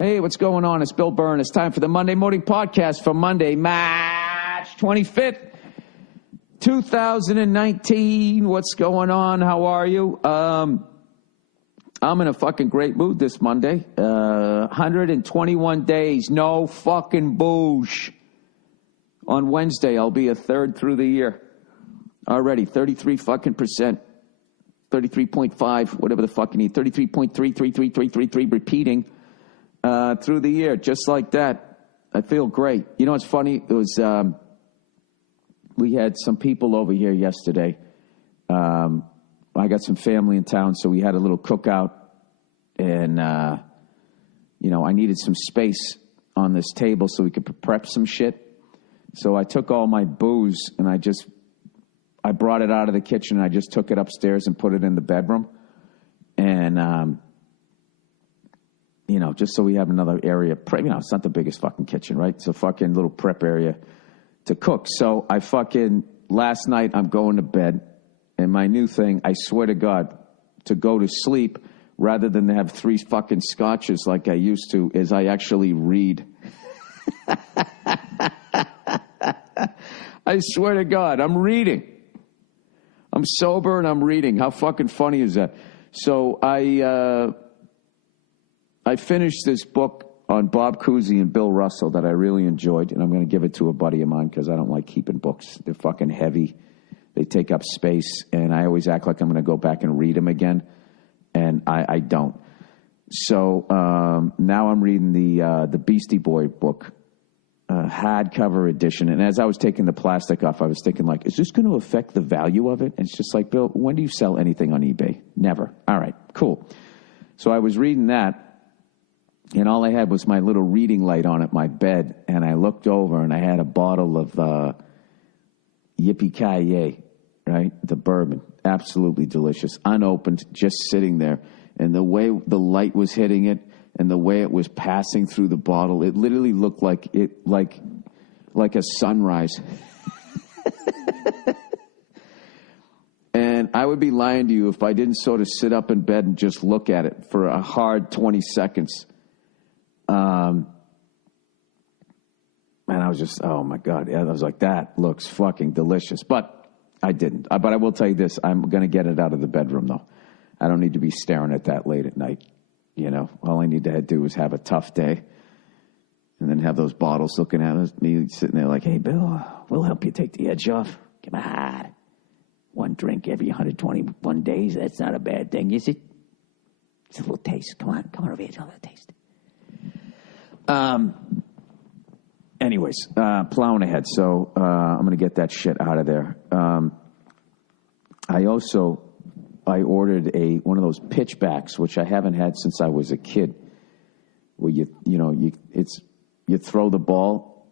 Hey, what's going on? It's Bill Burr. It's time for the Monday Morning Podcast for Monday, March 25th, 2019. What's going on? How are you? I'm in a fucking great mood this Monday. 121 days, no fucking booze. On Wednesday, I'll be a third through the year. Already, 33 fucking percent. 33.5, whatever the fuck you need. 33.33333, repeating. Through the year, just like that. I feel great. You know what's funny? It was we had some people over here yesterday. I got some family in town, so we had a little cookout, and I needed some space on this table so we could prep some shit. So I took all my booze and I brought it out of the kitchen and I just took it upstairs and put it in the bedroom, and just so we have another area. It's not the biggest fucking kitchen, right? It's a fucking little prep area to cook. So last night I'm going to bed, and my new thing, I swear to God, to go to sleep rather than to have 3 fucking scotches like I used to, is I actually read. I swear to God, I'm reading. I'm sober and I'm reading. How fucking funny is that? So I finished this book on Bob Cousy and Bill Russell that I really enjoyed, and I'm going to give it to a buddy of mine because I don't like keeping books. They're fucking heavy. They take up space, and I always act like I'm going to go back and read them again, and I don't. So now I'm reading the Beastie Boy book, hardcover edition, and as I was taking the plastic off, I was thinking, like, is this going to affect the value of it? And it's just like, Bill, when do you sell anything on eBay? Never. All right, cool. So I was reading that, and all I had was my little reading light on at my bed, and I looked over, and I had a bottle of Yippee-Ki-Yay, right? The bourbon. Absolutely delicious. Unopened, just sitting there. And the way the light was hitting it and the way it was passing through the bottle, it literally looked like a sunrise. And I would be lying to you if I didn't sort of sit up in bed and just look at it for a hard 20 seconds. And I was just, oh my God. Yeah, I was like, that looks fucking delicious. But I didn't. But I will tell you this, I'm going to get it out of the bedroom, though. I don't need to be staring at that late at night. All I need to do is have a tough day and then have those bottles looking at us, me sitting there like, hey, Bill, we'll help you take the edge off. Come on. 1 drink every 121 days. That's not a bad thing, is it? It's a little taste. Come on over here. It's a little taste. Anyways, plowing ahead. So I'm going to get that shit out of there. I ordered one of those pitchbacks, which I haven't had since I was a kid, where you throw the ball.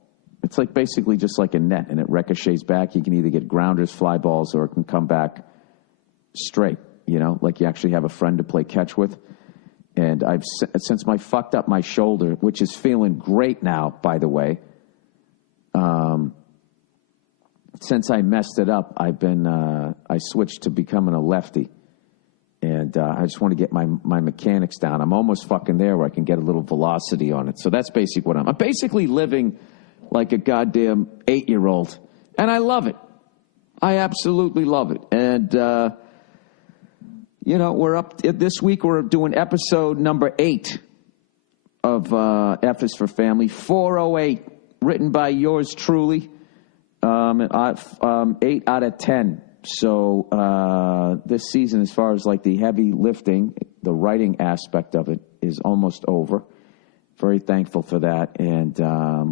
It's like basically just like a net, and it ricochets back. You can either get grounders, fly balls, or it can come back straight. Like you actually have a friend to play catch with. And since I fucked up my shoulder, which is feeling great now, by the way. Since I messed it up, I switched to becoming a lefty. And I just want to get my mechanics down. I'm almost fucking there where I can get a little velocity on it. So that's basically what I'm basically living like a goddamn 8-year-old. And I love it. I absolutely love it. And, we're up this week. We're doing episode number 8 of F is for Family. 408, written by yours truly. 8 out of 10. So this season, as far as like the heavy lifting, the writing aspect of it is almost over. Very thankful for that. And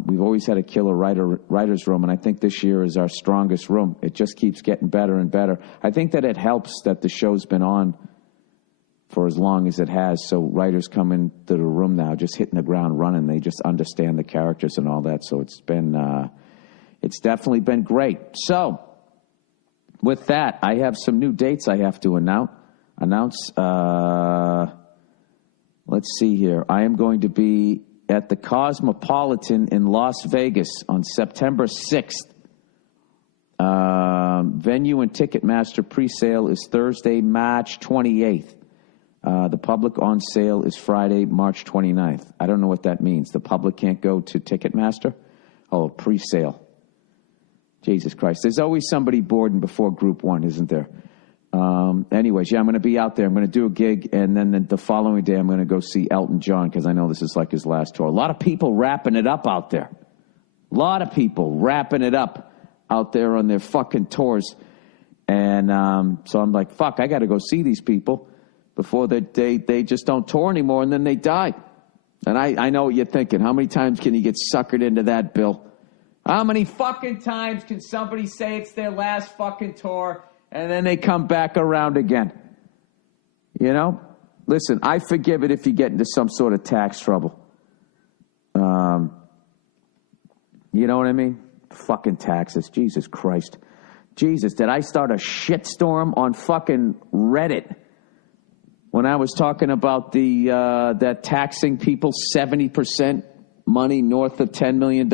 we've always had a killer writer's room, and I think this year is our strongest room. It just keeps getting better and better. I think that it helps that the show's been on for as long as it has, so writers come into the room now just hitting the ground running. They just understand the characters and all that, so it's definitely been great. So with that, I have some new dates I have to announce. Let's see here. I am going to be at the Cosmopolitan in Las Vegas on September 6th. Venue and Ticketmaster presale is Thursday, March 28th. The public on sale is Friday, March 29th. I don't know what that means. The public can't go to Ticketmaster? Oh, pre-sale. Jesus Christ. There's always somebody boarding before Group 1, isn't there? Anyways, yeah, I'm going to be out there. I'm going to do a gig, and then the following day I'm going to go see Elton John because I know this is like his last tour. A lot of people wrapping it up out there. A lot of people wrapping it up out there on their fucking tours. And so I'm like, fuck, I got to go see these people before they just don't tour anymore, and then they die. And I know what you're thinking. How many times can you get suckered into that, Bill? How many fucking times can somebody say it's their last fucking tour and then they come back around again? You know? Listen, I forgive it if you get into some sort of tax trouble. You know what I mean? Fucking taxes. Jesus Christ. Jesus, did I start a shitstorm on fucking Reddit when I was talking about that taxing people 70% money north of $10 million?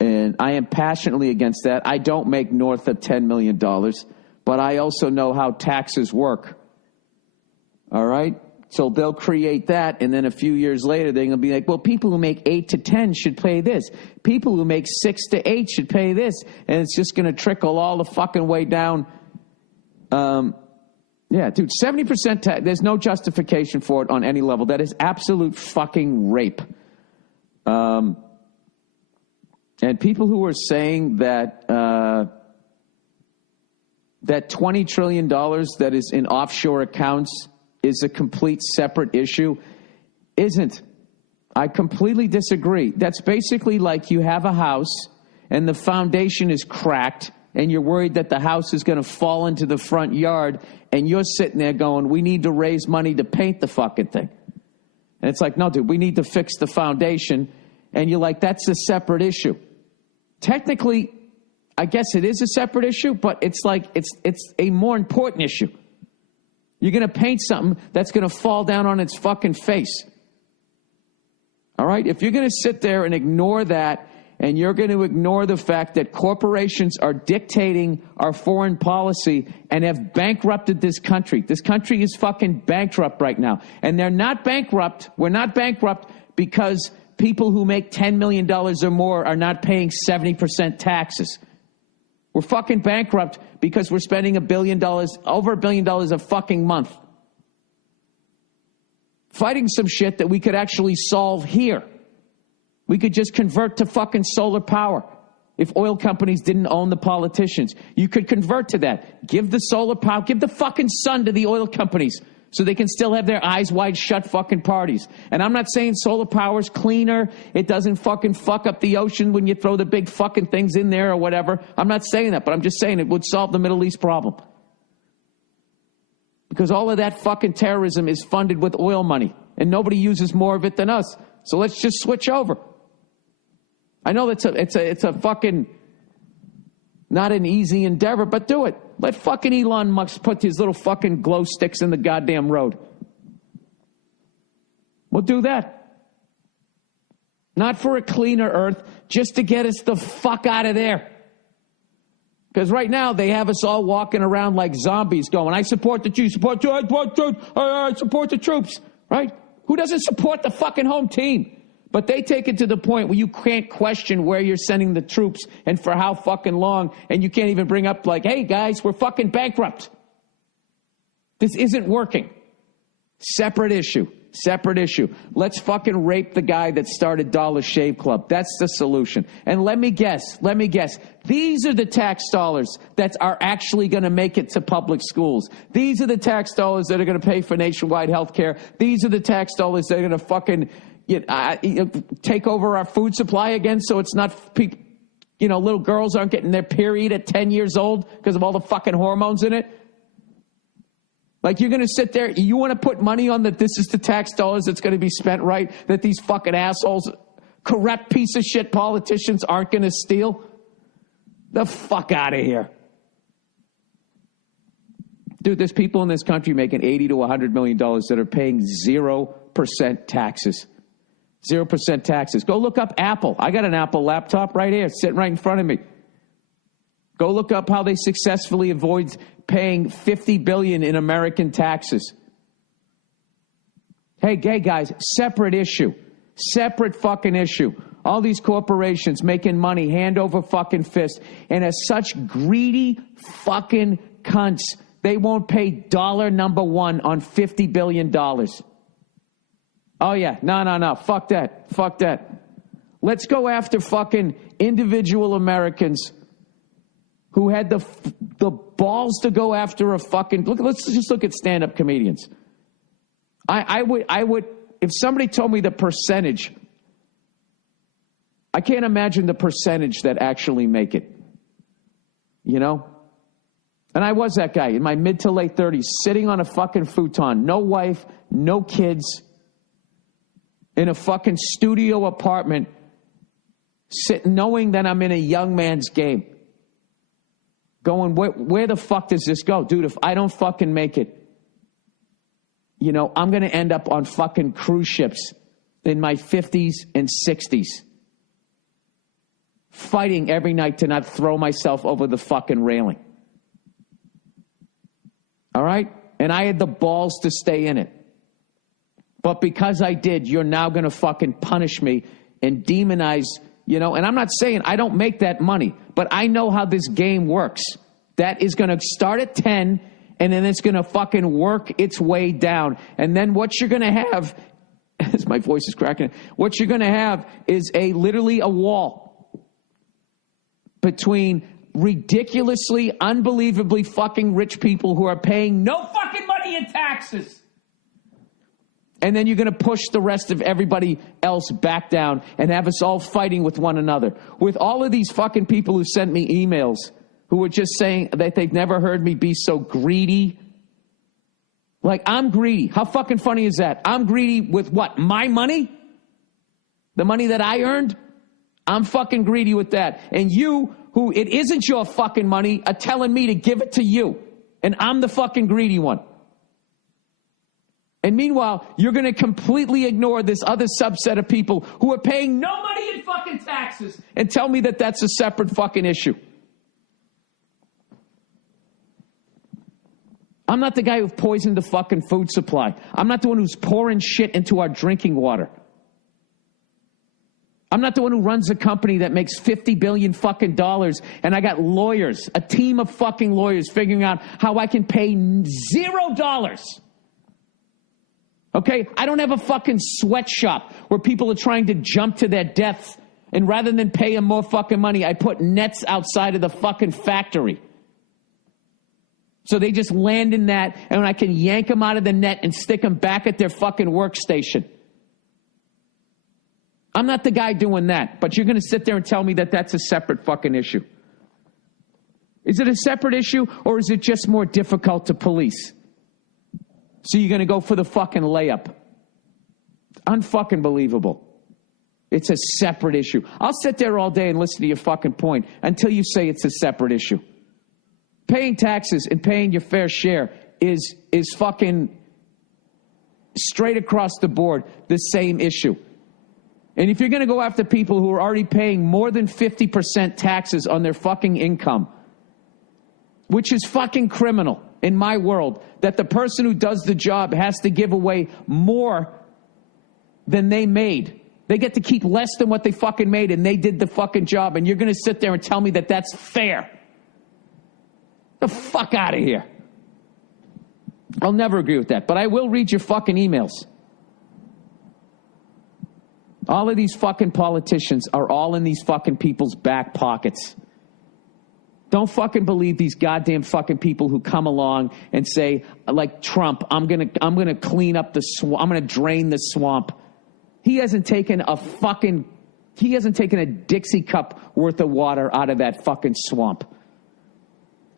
And I am passionately against that. I don't make north of $10 million, but I also know how taxes work. All right? So they'll create that, and then a few years later, they're going to be like, well, people who make 8 to 10 should pay this. People who make 6 to 8 should pay this. And it's just going to trickle all the fucking way down. Yeah, dude, 70% tax, there's no justification for it on any level. That is absolute fucking rape. And people who are saying that that $20 trillion that is in offshore accounts is a complete separate issue isn't. I completely disagree. That's basically like you have a house and the foundation is cracked and you're worried that the house is going to fall into the front yard and you're sitting there going, we need to raise money to paint the fucking thing. And it's like, no, dude, we need to fix the foundation. And you're like, that's a separate issue. Technically, I guess it is a separate issue, but it's like it's a more important issue. You're going to paint something that's going to fall down on its fucking face. All right? If you're going to sit there and ignore that, and you're going to ignore the fact that corporations are dictating our foreign policy and have bankrupted this country. This country is fucking bankrupt right now. And they're not bankrupt. We're not bankrupt because people who make $10 million or more are not paying 70% taxes. We're fucking bankrupt because we're spending $1 billion, over $1 billion a fucking month, fighting some shit that we could actually solve here. We could just convert to fucking solar power. If oil companies didn't own the politicians, you could convert to that. Give the solar power, give the fucking sun to the oil companies so they can still have their eyes wide shut fucking parties. And I'm not saying solar power's cleaner. It doesn't fucking fuck up the ocean when you throw the big fucking things in there or whatever. I'm not saying that, but I'm just saying it would solve the Middle East problem. Because all of that fucking terrorism is funded with oil money, and nobody uses more of it than us. So let's just switch over. I know it's a fucking not an easy endeavor, but do it. Let fucking Elon Musk put his little fucking glow sticks in the goddamn road. We'll do that. Not for a cleaner earth, just to get us the fuck out of there. Because right now they have us all walking around like zombies going, I support the Jews, I support the troops, right? Who doesn't support the fucking home team? But they take it to the point where you can't question where you're sending the troops and for how fucking long, and you can't even bring up like, hey, guys, we're fucking bankrupt. This isn't working. Separate issue. Separate issue. Let's fucking rape the guy that started Dollar Shave Club. That's the solution. And let me guess. These are the tax dollars that are actually going to make it to public schools. These are the tax dollars that are going to pay for nationwide health care. These are the tax dollars that are going to fucking take over our food supply again, so it's not people, little girls aren't getting their period at 10 years old because of all the fucking hormones in it. Like, you're going to sit there, you want to put money on that this is the tax dollars that's going to be spent right, that these fucking assholes, corrupt piece of shit politicians aren't going to steal? The fuck out of here. Dude, there's people in this country making $80 to $100 million that are paying 0% taxes. 0% taxes. Go look up Apple. I got an Apple laptop right here, sitting right in front of me. Go look up how they successfully avoid paying $50 billion in American taxes. Hey, guys, separate issue. Separate fucking issue. All these corporations making money hand over fucking fist, and as such greedy fucking cunts, they won't pay dollar number one on $50 billion. Oh, yeah. No. Fuck that. Let's go after fucking individual Americans who had the balls to go after a fucking... Let's just look at stand-up comedians. I would, if somebody told me the percentage, I can't imagine the percentage that actually make it. You know? And I was that guy in my mid to late 30s, sitting on a fucking futon, no wife, no kids, in a fucking studio apartment, knowing that I'm in a young man's game. Going, where the fuck does this go? Dude, if I don't fucking make it, you know, I'm going to end up on fucking cruise ships in my 50s and 60s. Fighting every night to not throw myself over the fucking railing. All right? And I had the balls to stay in it. But because I did, you're now going to fucking punish me and demonize, you know, and I'm not saying I don't make that money, but I know how this game works. That is going to start at 10, and then it's going to fucking work its way down. And then what you're going to have, as my voice is cracking, what you're going to have is literally a wall between ridiculously, unbelievably fucking rich people who are paying no fucking money in taxes. And then you're going to push the rest of everybody else back down and have us all fighting with one another. With all of these fucking people who sent me emails who were just saying that they've never heard me be so greedy. Like, I'm greedy. How fucking funny is that? I'm greedy with what? My money? The money that I earned? I'm fucking greedy with that. And you, who it isn't your fucking money, are telling me to give it to you. And I'm the fucking greedy one. And meanwhile, you're going to completely ignore this other subset of people who are paying no money in fucking taxes and tell me that that's a separate fucking issue. I'm not the guy who poisoned the fucking food supply. I'm not the one who's pouring shit into our drinking water. I'm not the one who runs a company that makes $50 billion fucking dollars, and I got lawyers, a team of fucking lawyers figuring out how I can pay $0. Okay? I don't have a fucking sweatshop where people are trying to jump to their deaths, and rather than pay them more fucking money, I put nets outside of the fucking factory. So they just land in that, and I can yank them out of the net and stick them back at their fucking workstation. I'm not the guy doing that, but you're going to sit there and tell me that that's a separate fucking issue. Is it a separate issue, or is it just more difficult to police? So you're going to go for the fucking layup. Unfucking believable. It's a separate issue. I'll sit there all day and listen to your fucking point until you say it's a separate issue. Paying taxes and paying your fair share is fucking straight across the board the same issue. And if you're going to go after people who are already paying more than 50% taxes on their fucking income, which is fucking criminal in my world, that the person who does the job has to give away more than they made. They get to keep less than what they fucking made, and they did the fucking job, and you're going to sit there and tell me that that's fair. The fuck out of here. I'll never agree with that, but I will read your fucking emails. All of these fucking politicians are all in these fucking people's back pockets. Don't fucking believe these goddamn fucking people who come along and say, like Trump, I'm gonna clean up the swamp. I'm gonna drain the swamp. He hasn't taken a Dixie cup worth of water out of that fucking swamp.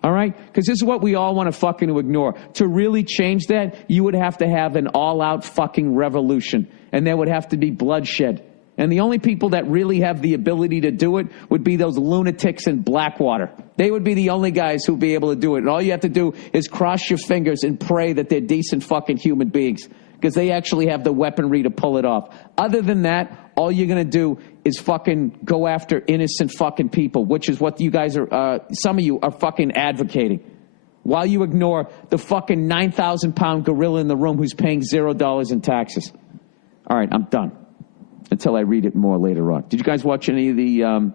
All right? Because this is what we all want to fucking ignore. To really change that, you would have to have an all-out fucking revolution. And there would have to be bloodshed. And the only people that really have the ability to do it would be those lunatics in Blackwater. They would be the only guys who would be able to do it. And all you have to do is cross your fingers and pray that they're decent fucking human beings. Because they actually have the weaponry to pull it off. Other than that, all you're going to do is fucking go after innocent fucking people, which is what you guys are, some of you are fucking advocating. while you ignore the fucking 9,000-pound gorilla in the room who's paying $0 in taxes. All right, I'm done until I read it more later on. Did you guys watch any of the...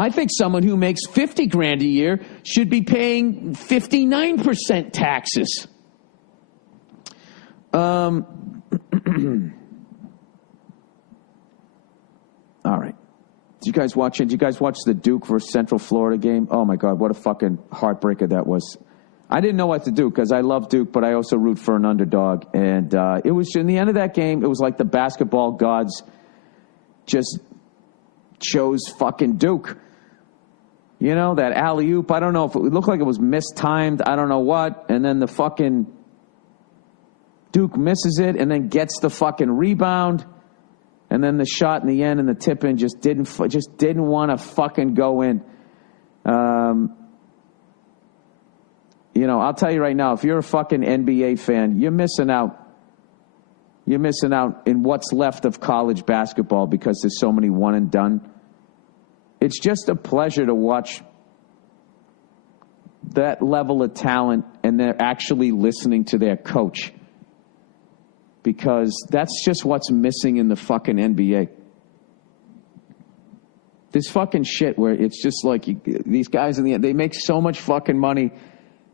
I think someone who makes $50,000 a year should be paying 59% taxes. All right. Did you guys watch the Duke versus Central Florida game? Oh, my God, what a fucking heartbreaker that was. I didn't know what to do because I love Duke, but I also root for an underdog. And it was, in the end of that game, it was like the basketball gods just chose fucking Duke. You know, that alley-oop, I don't know if it looked like it was mistimed, I don't know what, and then the fucking Duke misses it and then gets the fucking rebound, and then the shot in the end and the tip-in just didn't want to fucking go in. You know, I'll tell you right now, if you're a fucking NBA fan, you're missing out. You're missing out in what's left of college basketball because there's so many one and done. It's just a pleasure to watch that level of talent and they're actually listening to their coach. Because that's just what's missing in the fucking NBA. This fucking shit where it's just like these guys in the end, they make so much fucking money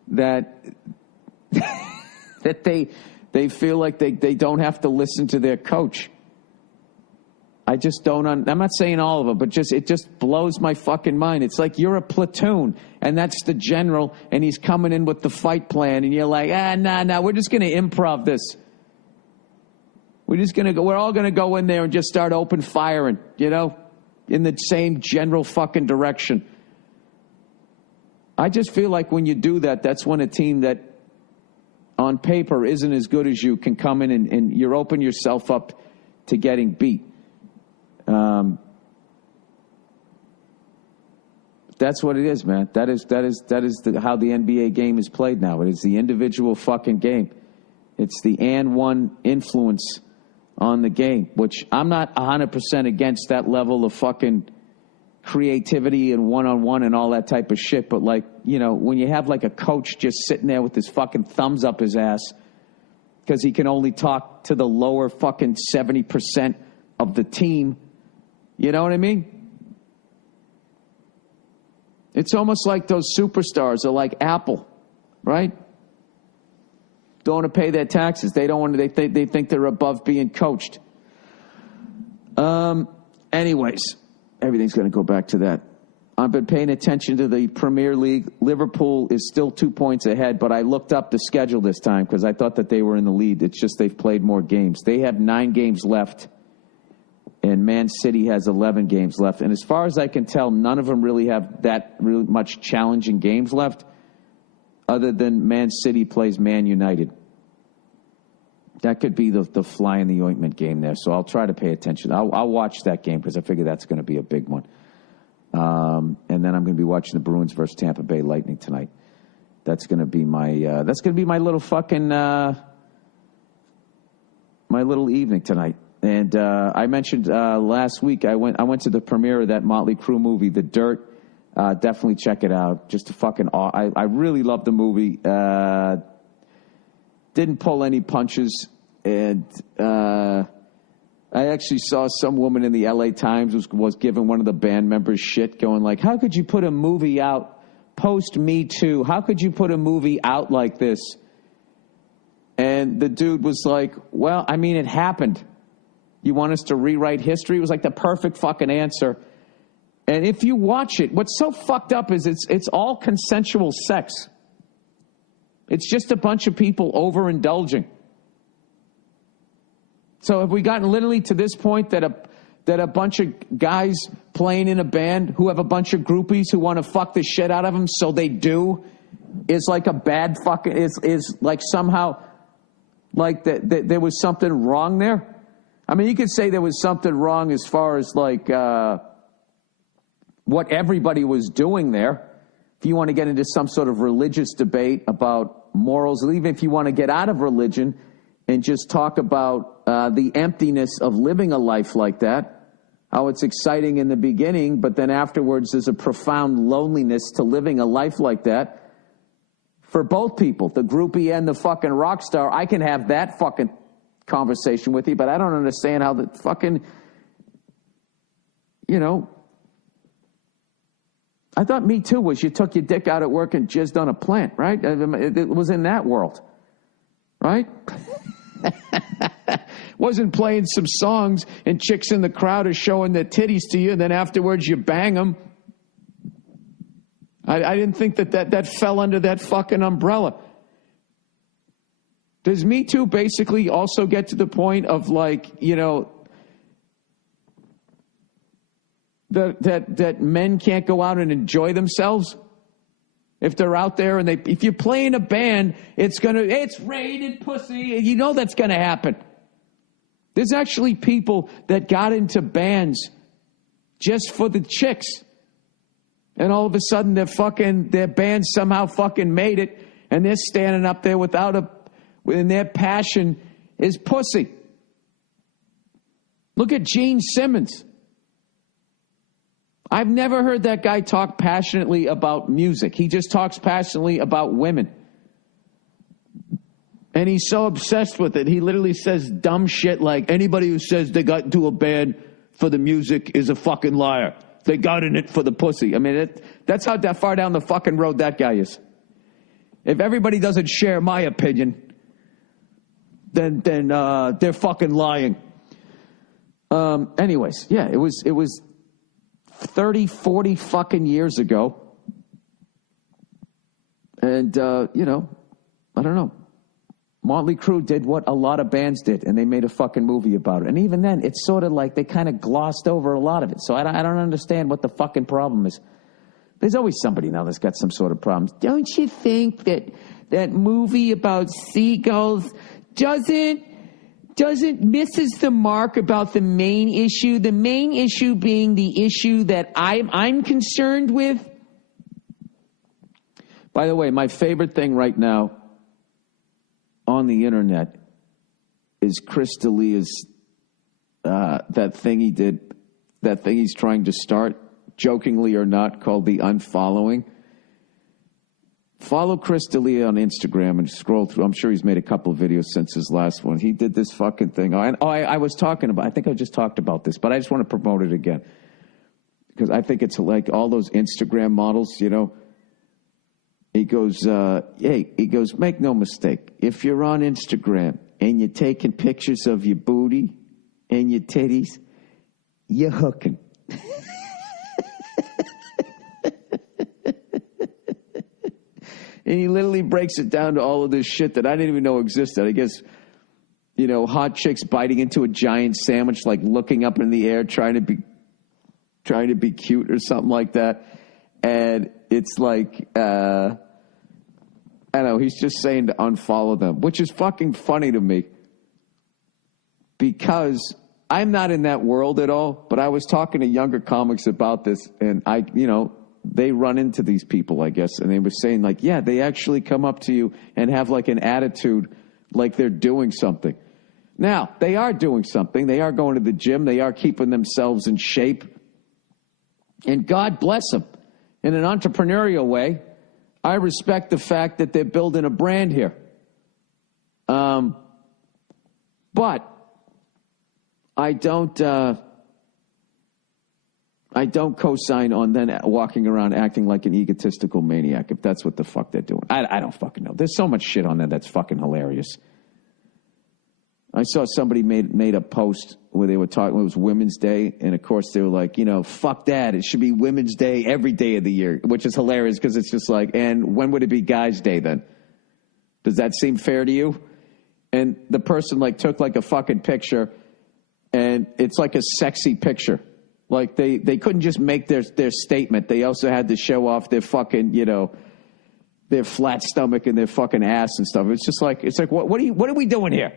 that that they feel like they don't have to listen to their coach. I just don't. I'm not saying all of them, but it just blows my fucking mind. It's like you're a platoon, and that's the general, and he's coming in with the fight plan, and you're like, nah, we're just going to improv this. We're all going to go in there and just start open firing, you know, in the same general fucking direction. I just feel like when you do that, that's when a team that on paper isn't as good as you can come in and you're open yourself up to getting beat. That's what it is, man. That is how the NBA game is played now. It is the individual fucking game. It's the and one influence on the game, which I'm not 100% against that level of fucking creativity and one-on-one and all that type of shit. But, like, you know, when you have, like, a coach just sitting there with his fucking thumbs up his ass because he can only talk to the lower fucking 70% of the team, you know what I mean? It's almost like those superstars are like Apple, right? Don't want to pay their taxes. They don't want to. They think they're above being coached. Anyways, everything's going to go back to that. I've been paying attention to the Premier League. Liverpool is still 2 points ahead, but I looked up the schedule this time because I thought that they were in the lead. It's just they've played more games. They have 9 games left, and Man City has 11 games left. And as far as I can tell, none of them really have that really much challenging games left, other than Man City plays Man United. That could be the fly in the ointment game there, so I'll try to pay attention. I'll watch that game because I figure that's going to be a big one. And then I'm going to be watching the Bruins versus Tampa Bay Lightning tonight. That's going to be my little fucking my little evening tonight. And I mentioned last week I went to the premiere of that Motley Crue movie, The Dirt. Definitely check it out. Just a fucking I really love the movie. Didn't pull any punches, and I actually saw some woman in the LA Times was giving one of the band members shit, going like, "How could you put a movie out post Me Too? How could you put a movie out like this?" And the dude was like, "Well, I mean, it happened. You want us to rewrite history?" It was like the perfect fucking answer. And if you watch it, what's so fucked up is it's all consensual sex. It's just a bunch of people overindulging. So have we gotten literally to this point that a bunch of guys playing in a band who have a bunch of groupies who want to fuck the shit out of them, so they do, is like a bad fucking, is like somehow like that there was something wrong there? I mean, you could say there was something wrong as far as like what everybody was doing there. If you want to get into some sort of religious debate about morals, even if you want to get out of religion and just talk about the emptiness of living a life like that, how it's exciting in the beginning, but then afterwards there's a profound loneliness to living a life like that for both people, the groupie and the fucking rock star. I can have that fucking conversation with you, but I don't understand how the fucking, you know, I thought Me Too was you took your dick out at work and jizzed on a plant, right? It was in that world, right? Wasn't playing some songs and chicks in the crowd are showing their titties to you, and then afterwards you bang them. I didn't think that fell under that fucking umbrella. Does Me Too basically also get to the point of, like, you know, that men can't go out and enjoy themselves? If they're out there and if you play in a band, it's rated pussy. You know that's going to happen. There's actually people that got into bands just for the chicks. And all of a sudden their band somehow fucking made it, and they're standing up there and their passion is pussy. Look at Gene Simmons. I've never heard that guy talk passionately about music. He just talks passionately about women. And he's so obsessed with it. He literally says dumb shit like, anybody who says they got into a band for the music is a fucking liar. They got in it for the pussy. I mean, that's how far down the fucking road that guy is. If everybody doesn't share my opinion, then they're fucking lying. Anyways, yeah, it was 30, 40 fucking years ago. And, you know, I don't know. Motley Crue did what a lot of bands did, and they made a fucking movie about it. And even then, it's sort of like they kind of glossed over a lot of it. So I don't understand what the fucking problem is. There's always somebody now that's got some sort of problems. Don't you think that movie about seagulls doesn't misses the mark about the main issue? The main issue being the issue that I'm concerned with. By the way, my favorite thing right now on the internet is Chris D'Elia's that thing he did, that thing he's trying to start, jokingly or not, called the unfollowing. Follow Chris D'Elia on Instagram and scroll through. I'm sure he's made a couple of videos since his last one. He did this fucking thing. I was talking about, I think I just talked about this, but I just want to promote it again. Because I think it's like all those Instagram models, you know. He goes, make no mistake. If you're on Instagram and you're taking pictures of your booty and your titties, you're hooking. And he literally breaks it down to all of this shit that I didn't even know existed. I guess, you know, hot chicks biting into a giant sandwich, like looking up in the air, trying to be cute or something like that. And it's like, I don't know, he's just saying to unfollow them, which is fucking funny to me because I'm not in that world at all, but I was talking to younger comics about this, and they run into these people, I guess, and they were saying, like, yeah, they actually come up to you and have, like, an attitude like they're doing something. Now, they are doing something. They are going to the gym. They are keeping themselves in shape. And God bless them. In an entrepreneurial way, I respect the fact that they're building a brand here. But I don't co-sign on then walking around acting like an egotistical maniac, if that's what the fuck they're doing. I don't fucking know. There's so much shit on there that's fucking hilarious. I saw somebody made a post where they were talking, it was Women's Day, and of course they were like, fuck that. It should be Women's Day every day of the year, which is hilarious because it's just like, and when would it be Guys' Day then? Does that seem fair to you? And the person took a fucking picture, and it's like a sexy picture. Like they couldn't just make their statement. They also had to show off their fucking, their flat stomach and their fucking ass and stuff. It's just like, what are we doing here?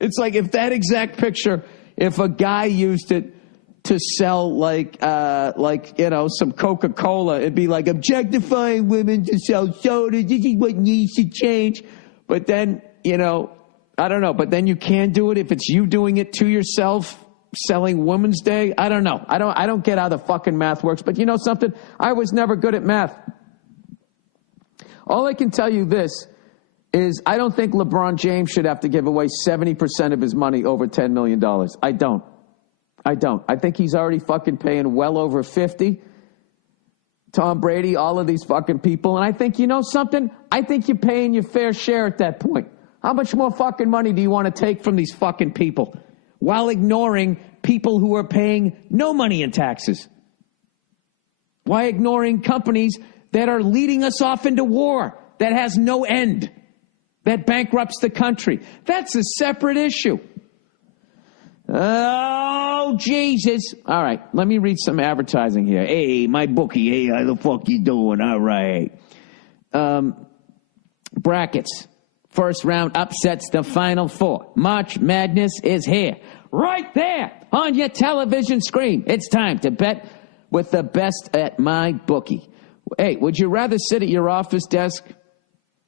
It's like if that exact picture, if a guy used it to sell some Coca-Cola, it'd be like objectifying women to sell soda. This is what needs to change. But then, I don't know, but then you can do it if it's you doing it to yourself, selling Women's Day. I don't know. I don't get how the fucking math works. But you know something? I was never good at math. All I can tell you this is I don't think LeBron James should have to give away 70% of his money over $10 million. I don't. I think he's already fucking paying well over 50. Tom Brady, all of these fucking people. And I think, you know something? I think you're paying your fair share at that point. How much more fucking money do you want to take from these fucking people while ignoring people who are paying no money in taxes? Why ignoring companies that are leading us off into war that has no end, that bankrupts the country? That's a separate issue. Oh, Jesus. All right, let me read some advertising here. Hey, my bookie. Hey, how the fuck you doing? All right. Brackets. First round upsets the Final Four. March Madness is here. Right there on your television screen. It's time to bet with the best at my bookie. Hey, would you rather sit at your office desk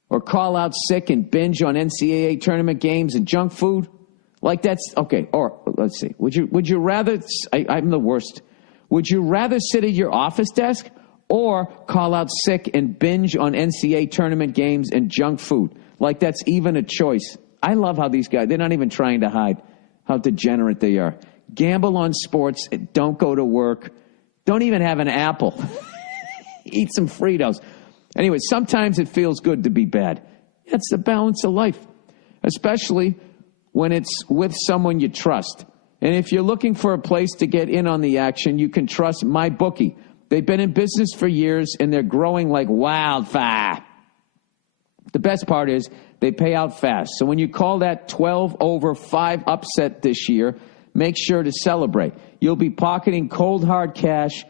or call out sick and binge on NCAA tournament games and junk food? Like that's, okay, or let's see. Would you rather, I'm the worst. Would you rather sit at your office desk or call out sick and binge on NCAA tournament games and junk food? Like that's even a choice. I love how these guys, they're not even trying to hide how degenerate they are. Gamble on sports, don't go to work, don't even have an apple. Eat some Fritos. Anyway, sometimes it feels good to be bad. That's the balance of life, especially when it's with someone you trust. And if you're looking for a place to get in on the action, you can trust MyBookie. They've been in business for years, and they're growing like wildfire. The best part is they pay out fast. So when you call that 12-over-5 upset this year, make sure to celebrate. You'll be pocketing cold, hard cash,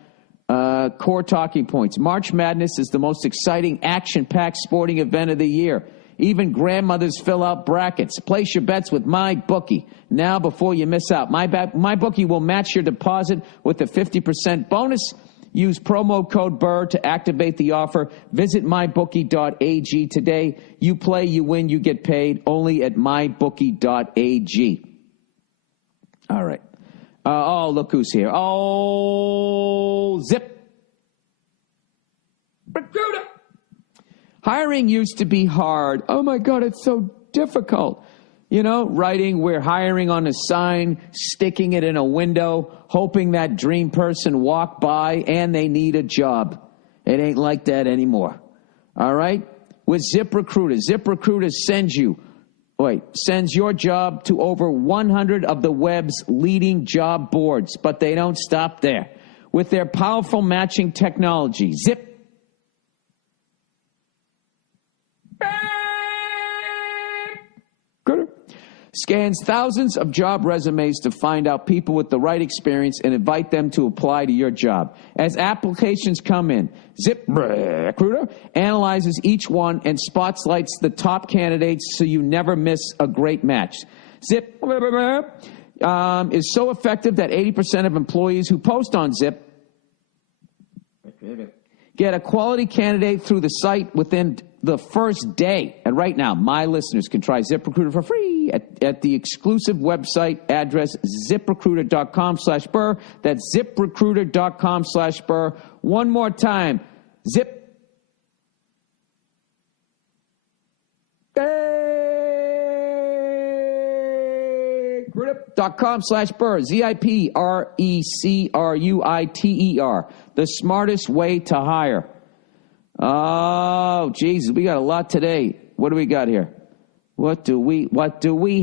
core talking points. March Madness is the most exciting, action-packed sporting event of the year. Even grandmothers fill out brackets. Place your bets with MyBookie now before you miss out. MyBookie will match your deposit with a 50% bonus. Use promo code Burr to activate the offer. Visit mybookie.ag today. You play, you win, you get paid. Only at mybookie.ag. All right. Oh, look who's here. Oh, Zip. Recruiter. Hiring used to be hard. Oh, my God, it's so difficult. You know, writing, we're hiring on a sign, sticking it in a window, hoping that dream person walk by and they need a job. It ain't like that anymore. All right? With ZipRecruiter. ZipRecruiter sends your job to over 100 of the web's leading job boards, but they don't stop there. With their powerful matching technology, ZipRecruiter scans thousands of job resumes to find out people with the right experience and invite them to apply to your job. As applications come in, ZipRecruiter analyzes each one and spotlights the top candidates so you never miss a great match. ZipRecruiter is so effective that 80% of employees who post on Zip get a quality candidate through the site within the first day. And right now, my listeners can try ZipRecruiter for free at the exclusive website address, ZipRecruiter.com/Burr. That's ZipRecruiter.com/Burr. One more time, ZipRecruiter.com/Burr. ZipRecruiter. The smartest way to hire. Oh, Jesus, we got a lot today. What do we got here? What do we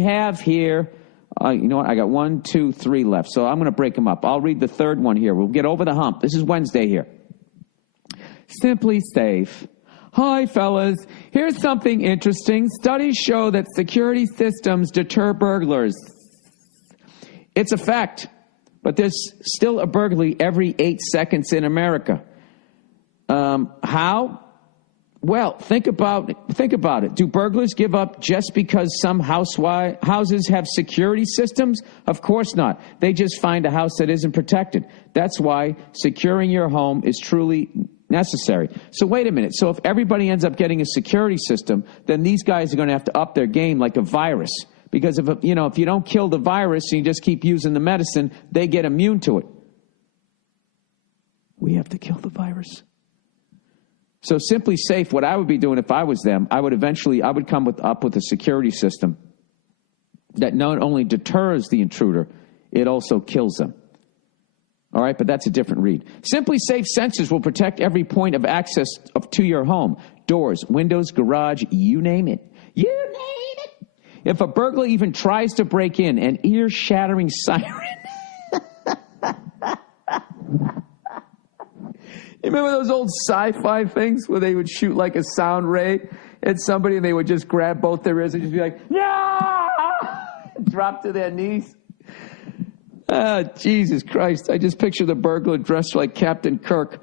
have here? You know what? I got 1, 2, 3 left. So I'm going to break them up. I'll read the third one here. We'll get over the hump. This is Wednesday here. Simply Safe. Hi, fellas. Here's something interesting. Studies show that security systems deter burglars. It's a fact, but there's still a burglary every 8 seconds in America. How? Well, think about it. Do burglars give up just because some houses have security systems? Of course not. They just find a house that isn't protected. That's why securing your home is truly necessary. So wait a minute. So if everybody ends up getting a security system, then these guys are going to have to up their game like a virus Because if you don't kill the virus and you just keep using the medicine, they get immune to it. We have to kill the virus. So Simply Safe, what I would be doing if I was them, I would come up with a security system that not only deters the intruder, it also kills them. All right, but that's a different read. Simply Safe sensors will protect every point of access to your home. Doors, windows, garage, you name it. You name it. If a burglar even tries to break in, an ear-shattering siren. You remember those old sci-fi things where they would shoot like a sound ray at somebody and they would just grab both their ears and just be like, yeah! Drop to their knees. Jesus Christ. I just picture the burglar dressed like Captain Kirk.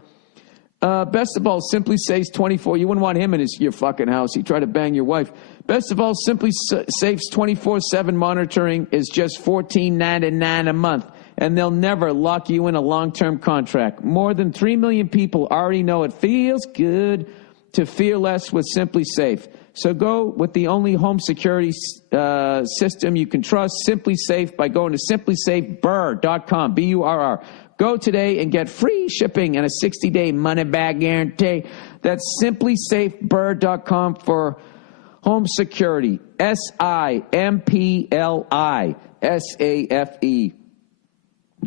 Best of all, Simply Safe's 24. You wouldn't want him in your fucking house. He'd try to bang your wife. Best of all, Simply Safe's 24/7 monitoring is just $14.99 a month. And they'll never lock you in a long-term contract. More than 3 million people already know it feels good to fear less with Simply Safe. So go with the only home security system you can trust, Simply Safe, by going to simplysafeburr.com, B-U-R-R. Go today and get free shipping and a 60-day money-back guarantee. That's simplysafeburr.com for home security, SIMPLISAFE.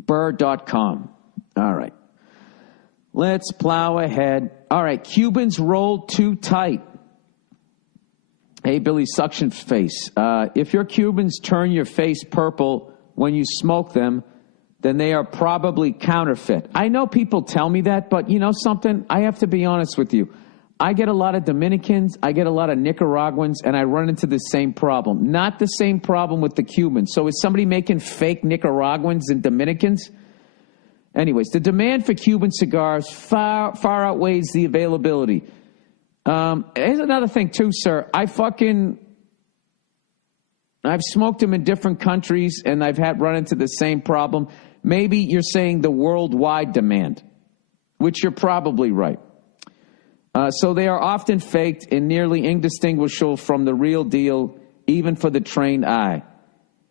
Burr.com. All right. Let's plow ahead. All right. Cubans rolled too tight. Hey, Billy Suction Face. If your Cubans turn your face purple when you smoke them, then they are probably counterfeit. I know people tell me that, but you know something? I have to be honest with you. I get a lot of Dominicans, I get a lot of Nicaraguans, and I run into the same problem. Not the same problem with the Cubans. So is somebody making fake Nicaraguans and Dominicans? Anyways, the demand for Cuban cigars far outweighs the availability. Here's another thing, too, sir. I've smoked them in different countries, and I've run into the same problem. Maybe you're saying the worldwide demand, which you're probably right. So they are often faked and nearly indistinguishable from the real deal, even for the trained eye.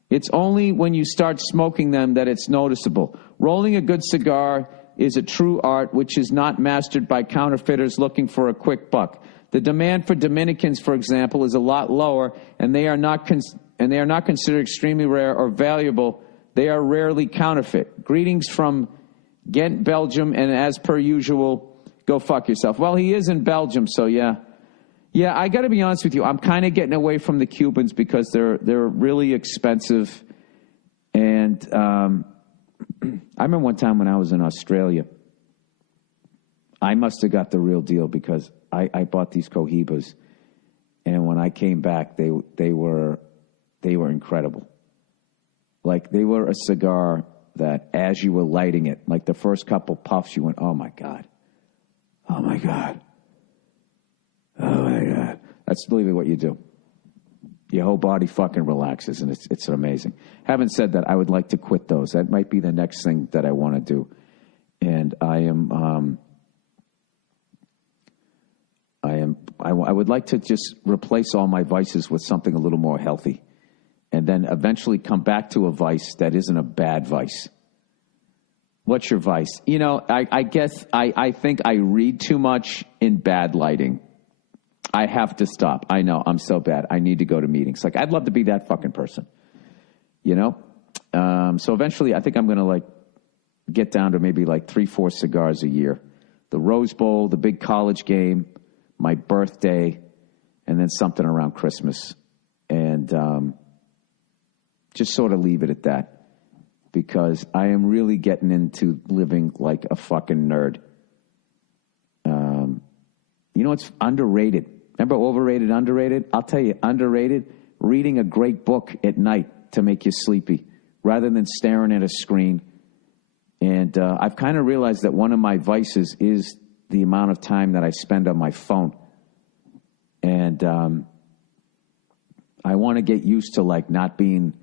It's only when you start smoking them that it's noticeable. Rolling a good cigar is a true art which is not mastered by counterfeiters looking for a quick buck. The demand for Dominicans, for example, is a lot lower, and they are not considered extremely rare or valuable. They are rarely counterfeit. Greetings from Ghent, Belgium, and as per usual, go fuck yourself. Well, he is in Belgium, so yeah. Yeah, I got to be honest with you. I'm kind of getting away from the Cubans because they're really expensive. And I remember one time when I was in Australia, I must have got the real deal because I bought these Cohibas, and when I came back, they were incredible. Like, they were a cigar that as you were lighting it, like the first couple puffs, you went, oh my God. Oh, my God. Oh, my God. That's literally what you do. Your whole body fucking relaxes, and it's amazing. Having said that, I would like to quit those. That might be the next thing that I want to do. And I would like to just replace all my vices with something a little more healthy, and then eventually come back to a vice that isn't a bad vice. What's your vice? You know, I guess I think I read too much in bad lighting. I have to stop. I know, I'm so bad. I need to go to meetings. Like, I'd love to be that fucking person, you know? So eventually, I think I'm going to, get down to maybe 3-4 cigars a year. The Rose Bowl, the big college game, my birthday, and then something around Christmas. And just sort of leave it at that. Because I am really getting into living like a fucking nerd. You know, it's underrated. Remember overrated, underrated? I'll tell you, underrated, reading a great book at night to make you sleepy rather than staring at a screen. And I've kind of realized that one of my vices is the amount of time that I spend on my phone. And I want to get used to, not being...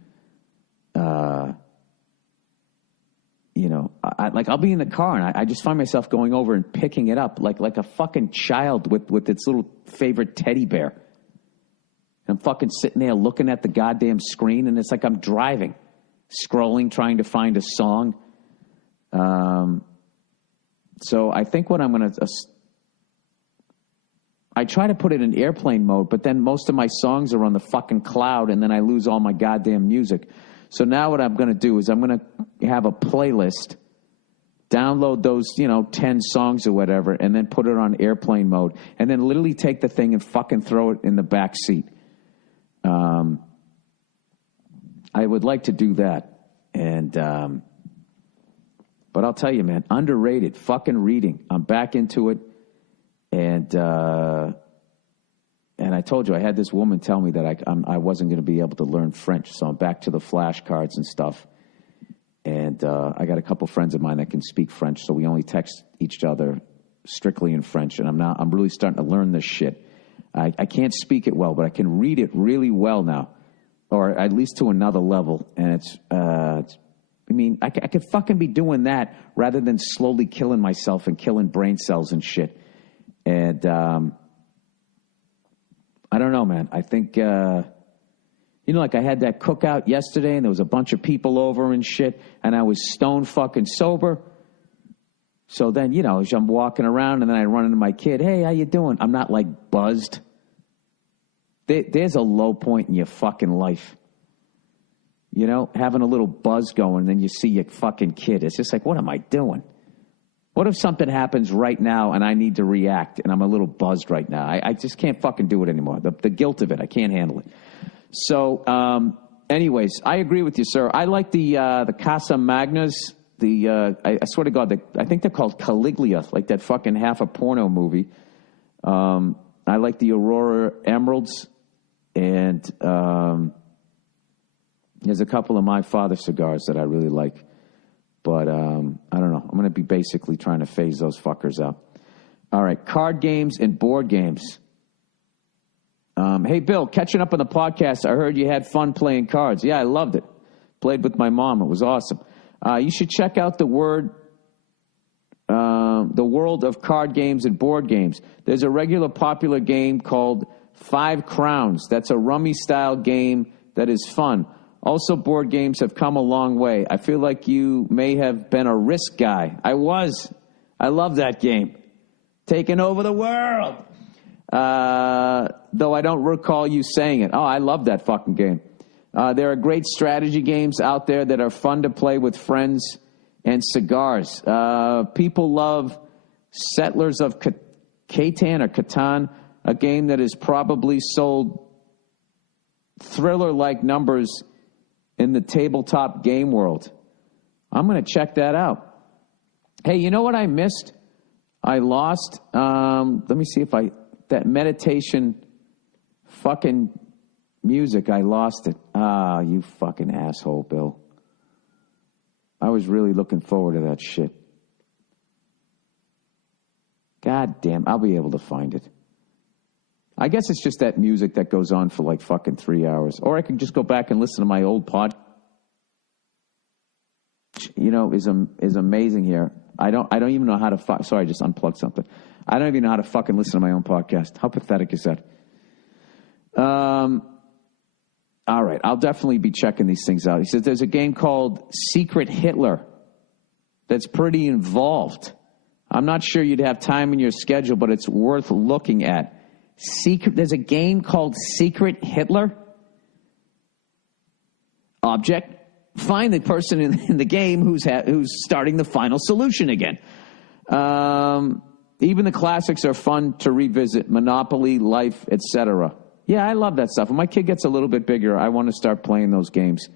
I'll be in the car and I just find myself going over and picking it up like a fucking child with its little favorite teddy bear. I'm fucking sitting there looking at the goddamn screen, and it's like I'm driving, scrolling, trying to find a song. So I think what I'm going to... I try to put it in airplane mode, but then most of my songs are on the fucking cloud, and then I lose all my goddamn music. So now what I'm going to do is I'm going to have a playlist, download those, 10 songs or whatever, and then put it on airplane mode, and then literally take the thing and fucking throw it in the back seat. I would like to do that. And, but I'll tell you, man, underrated fucking reading. I'm back into it. And I told you, I had this woman tell me that I wasn't going to be able to learn French, so I'm back to the flashcards and stuff. And I got a couple friends of mine that can speak French, so we only text each other strictly in French. And I'm really starting to learn this shit. I can't speak it well, but I can read it really well now, or at least to another level. And I could fucking be doing that rather than slowly killing myself and killing brain cells and shit. And I don't know, man. I think, like I had that cookout yesterday, and there was a bunch of people over and shit, and I was stone fucking sober. So then, as I'm walking around, and then I run into my kid. Hey, how you doing? I'm not, like, buzzed. There's a low point in your fucking life. Having a little buzz going, and then you see your fucking kid. It's just like, what am I doing? What if something happens right now and I need to react and I'm a little buzzed right now? I just can't fucking do it anymore. The guilt of it, I can't handle it. So, anyways, I agree with you, sir. I like the Casa Magnas. I swear to God, I think they're called Caligula, like that fucking half a porno movie. I like the Aurora Emeralds, and there's a couple of My Father cigars that I really like. But I don't know. I'm going to be basically trying to phase those fuckers out. All right, card games and board games. Hey, Bill, catching up on the podcast, I heard you had fun playing cards. Yeah, I loved it. Played with my mom. It was awesome. You should check out the world of card games and board games. There's a regular popular game called 5 Crowns. That's a rummy-style game that is fun. Also, board games have come a long way. I feel like you may have been a Risk guy. I was. I love that game. Taking over the world. Though I don't recall you saying it. Oh, I love that fucking game. There are great strategy games out there that are fun to play with friends and cigars. People love Settlers of Catan or Catan, a game that has probably sold thriller-like numbers in the tabletop game world. I'm going to check that out. Hey, you know what I missed? I lost, let me see if that meditation fucking music, I lost it. Ah, you fucking asshole, Bill. I was really looking forward to that shit. God damn, I'll be able to find it. I guess it's just that music that goes on for like fucking 3 hours. Or I can just go back and listen to my old pod. Is amazing here. I don't even know how to sorry, I just unplugged something. I don't even know how to fucking listen to my own podcast. How pathetic is that? All right, I'll definitely be checking these things out. He says there's a game called Secret Hitler that's pretty involved. I'm not sure you'd have time in your schedule, but it's worth looking at. There's a game called Secret Hitler. Object: find the person in the game who's starting the final solution again. Even the classics are fun to revisit. Monopoly, Life, etc. Yeah, I love that stuff. When my kid gets a little bit bigger, I want to start playing those games.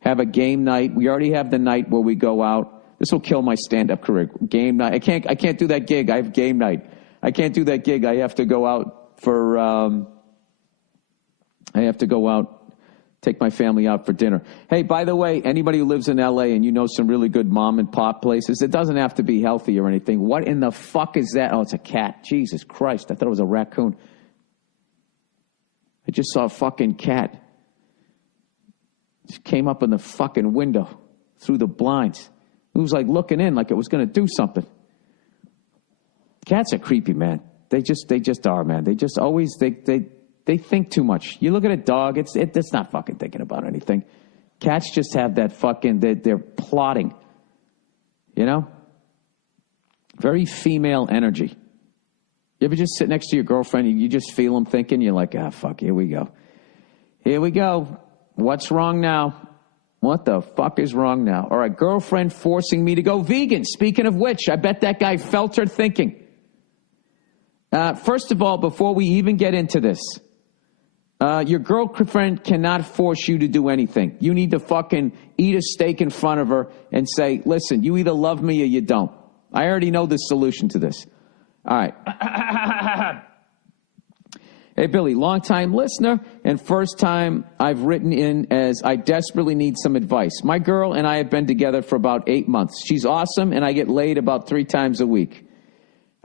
Have a game night. We already have the night where we go out. This will kill my stand-up career. Game night. I can't do that gig. I have game night. I can't do that gig. I have to go out take my family out for dinner. Hey, by the way, anybody who lives in L.A. and you know some really good mom and pop places, it doesn't have to be healthy or anything. What in the fuck is that? Oh, it's a cat. Jesus Christ. I thought it was a raccoon. I just saw a fucking cat. Just came up in the fucking window through the blinds. It was like looking in like it was going to do something. Cats are creepy, man. They just are, man. They just always, they They think too much. You look at a dog, it's not fucking thinking about anything. Cats just have that fucking, they're plotting. You know? Very female energy. You ever just sit next to your girlfriend and you just feel them thinking? You're like, fuck, here we go. Here we go. What's wrong now? What the fuck is wrong now? All right, girlfriend forcing me to go vegan. Speaking of which, I bet that guy felt her thinking. First of all, before we even get into this, your girlfriend cannot force you to do anything. You need to fucking eat a steak in front of her and say, listen, you either love me or you don't. I already know the solution to this. All right. Hey, Billy, long-time listener and first time I've written in as I desperately need some advice. My girl and I have been together for about 8 months. She's awesome, and I get laid about 3 times a week.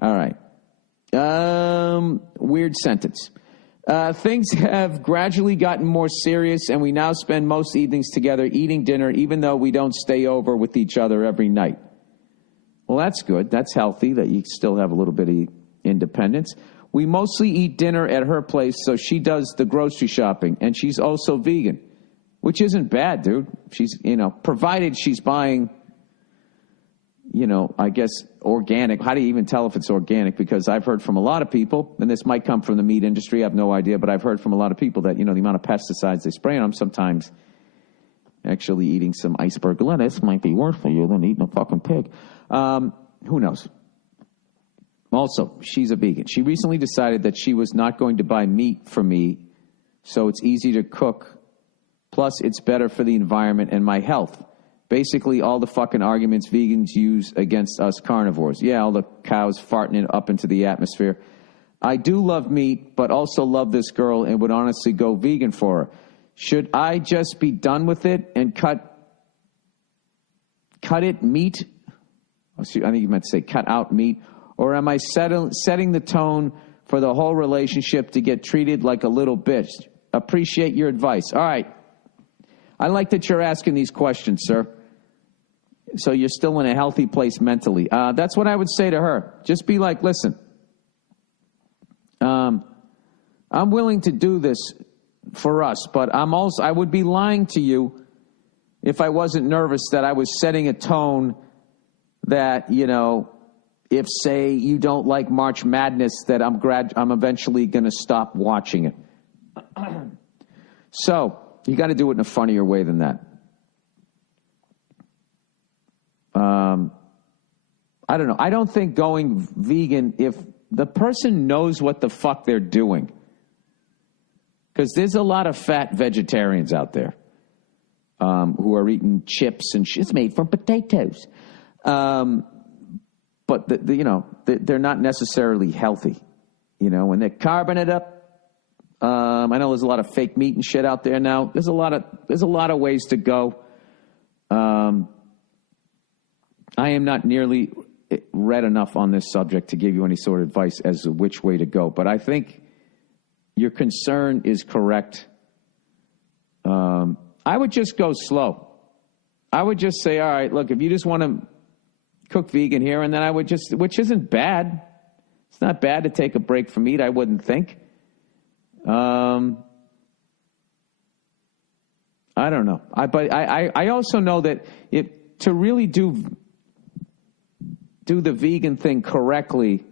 All right. Weird sentence. Things have gradually gotten more serious, and we now spend most evenings together eating dinner, even though we don't stay over with each other every night. Well, that's good. That's healthy, that you still have a little bit of independence. We mostly eat dinner at her place, so she does the grocery shopping, and she's also vegan, which isn't bad, dude. She's, provided she's buying, I guess, organic. How do you even tell if it's organic? Because I've heard from a lot of people, and this might come from the meat industry, I have no idea, but I've heard from a lot of people that, the amount of pesticides they spray on them, sometimes actually eating some iceberg lettuce might be worse for you than eating a fucking pig. Who knows? Also, she's a vegan. She recently decided that she was not going to buy meat for me, so it's easy to cook. Plus, it's better for the environment and my health. Basically, all the fucking arguments vegans use against us carnivores. Yeah, all the cows farting it up into the atmosphere. I do love meat, but also love this girl and would honestly go vegan for her. Should I just be done with it and cut it meat? I think you meant to say cut out meat. Or am I setting the tone for the whole relationship to get treated like a little bitch? Appreciate your advice. All right. I like that you're asking these questions, sir. So you're still in a healthy place mentally. That's what I would say to her. Just be like, listen, I'm willing to do this for us, but I would be lying to you if I wasn't nervous that I was setting a tone that, if, say, you don't like March Madness, that I'm eventually going to stop watching it. So, you got to do it in a funnier way than that. I don't know. I don't think going vegan, if the person knows what the fuck they're doing, because there's a lot of fat vegetarians out there who are eating chips and shit's made from potatoes. But, they're not necessarily healthy, when they're carving it up. I know there's a lot of fake meat and shit out there now. There's a lot of ways to go. I am not nearly read enough on this subject to give you any sort of advice as to which way to go. But I think your concern is correct. I would just go slow. I would just say, all right, look, if you just want to cook vegan here, and then I would just, which isn't bad. It's not bad to take a break from meat, I wouldn't think. I don't know. But I also know that to really do the vegan thing correctly,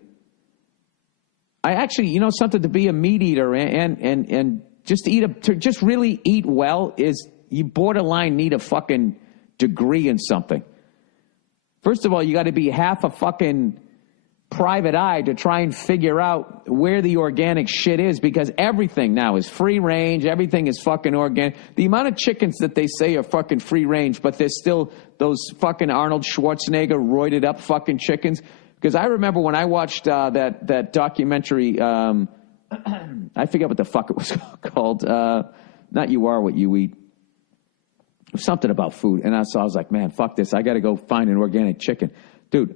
I actually, something, to be a meat eater and just to just really eat well is, you borderline need a fucking degree in something. First of all, you got to be half a fucking private eye to try and figure out where the organic shit is, because everything now is free range. Everything is fucking organic. The amount of chickens that they say are fucking free range, but there's still those fucking Arnold Schwarzenegger roided up fucking chickens. Because I remember when I watched that documentary, I forget what the fuck it was called. Not You Are What You Eat. Something about food. And so I was like, man, fuck this. I got to go find an organic chicken. Dude,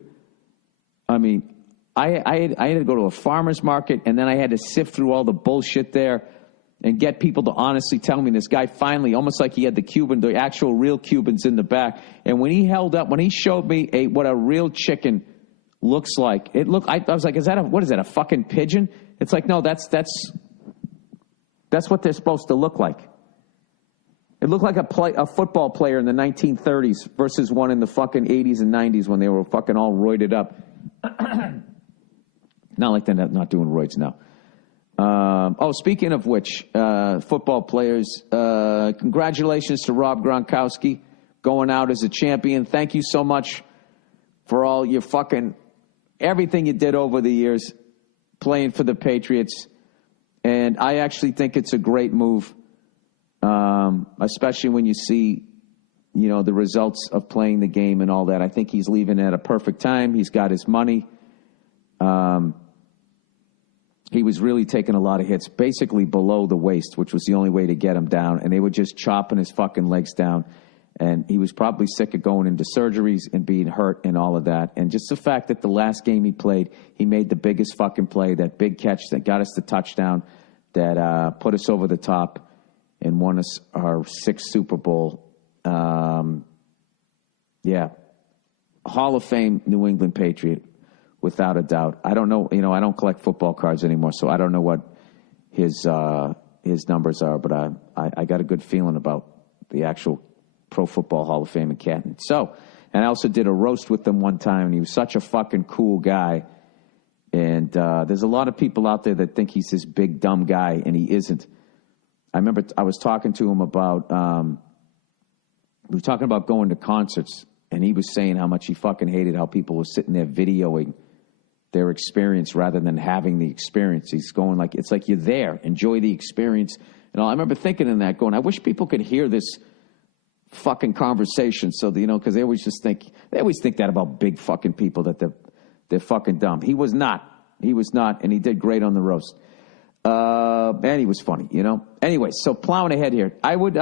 I mean, I had to go to a farmer's market, and then I had to sift through all the bullshit there and get people to honestly tell me. This guy finally, almost like he had the actual real Cubans in the back. And when he showed me what a real chicken looks like, I was like, what is that, a fucking pigeon? It's like, no, that's That's what they're supposed to look like. It looked like a football player in the 1930s versus one in the fucking 80s and 90s when they were fucking all roided up. Not like they're not doing roids now. Speaking of which, football players, congratulations to Rob Gronkowski going out as a champion. Thank you so much for all your fucking everything you did over the years playing for the Patriots. And I actually think it's a great move. Especially when you see, the results of playing the game and all that. I think he's leaving at a perfect time. He's got his money. He was really taking a lot of hits, basically below the waist, which was the only way to get him down. And they were just chopping his fucking legs down. And he was probably sick of going into surgeries and being hurt and all of that. And just the fact that the last game he played, he made the biggest fucking play, that big catch that got us the touchdown, that put us over the top and won us our 6th Super Bowl. Hall of Fame New England Patriot, without a doubt. I don't know, I don't collect football cards anymore, so I don't know what his numbers are, but I got a good feeling about the actual Pro Football Hall of Fame in Canton. So, and I also did a roast with him one time, and he was such a fucking cool guy. And there's a lot of people out there that think he's this big, dumb guy, and he isn't. I remember I was talking to him about, we were talking about going to concerts, and he was saying how much he fucking hated how people were sitting there videoing their experience rather than having the experience. He's going like, it's like you're there, enjoy the experience. And I remember thinking in that, going, I wish people could hear this fucking conversation. So, because they always think that about big fucking people, that they're fucking dumb. He was not, and he did great on the roast. And he was funny, Anyway, so plowing ahead here. I would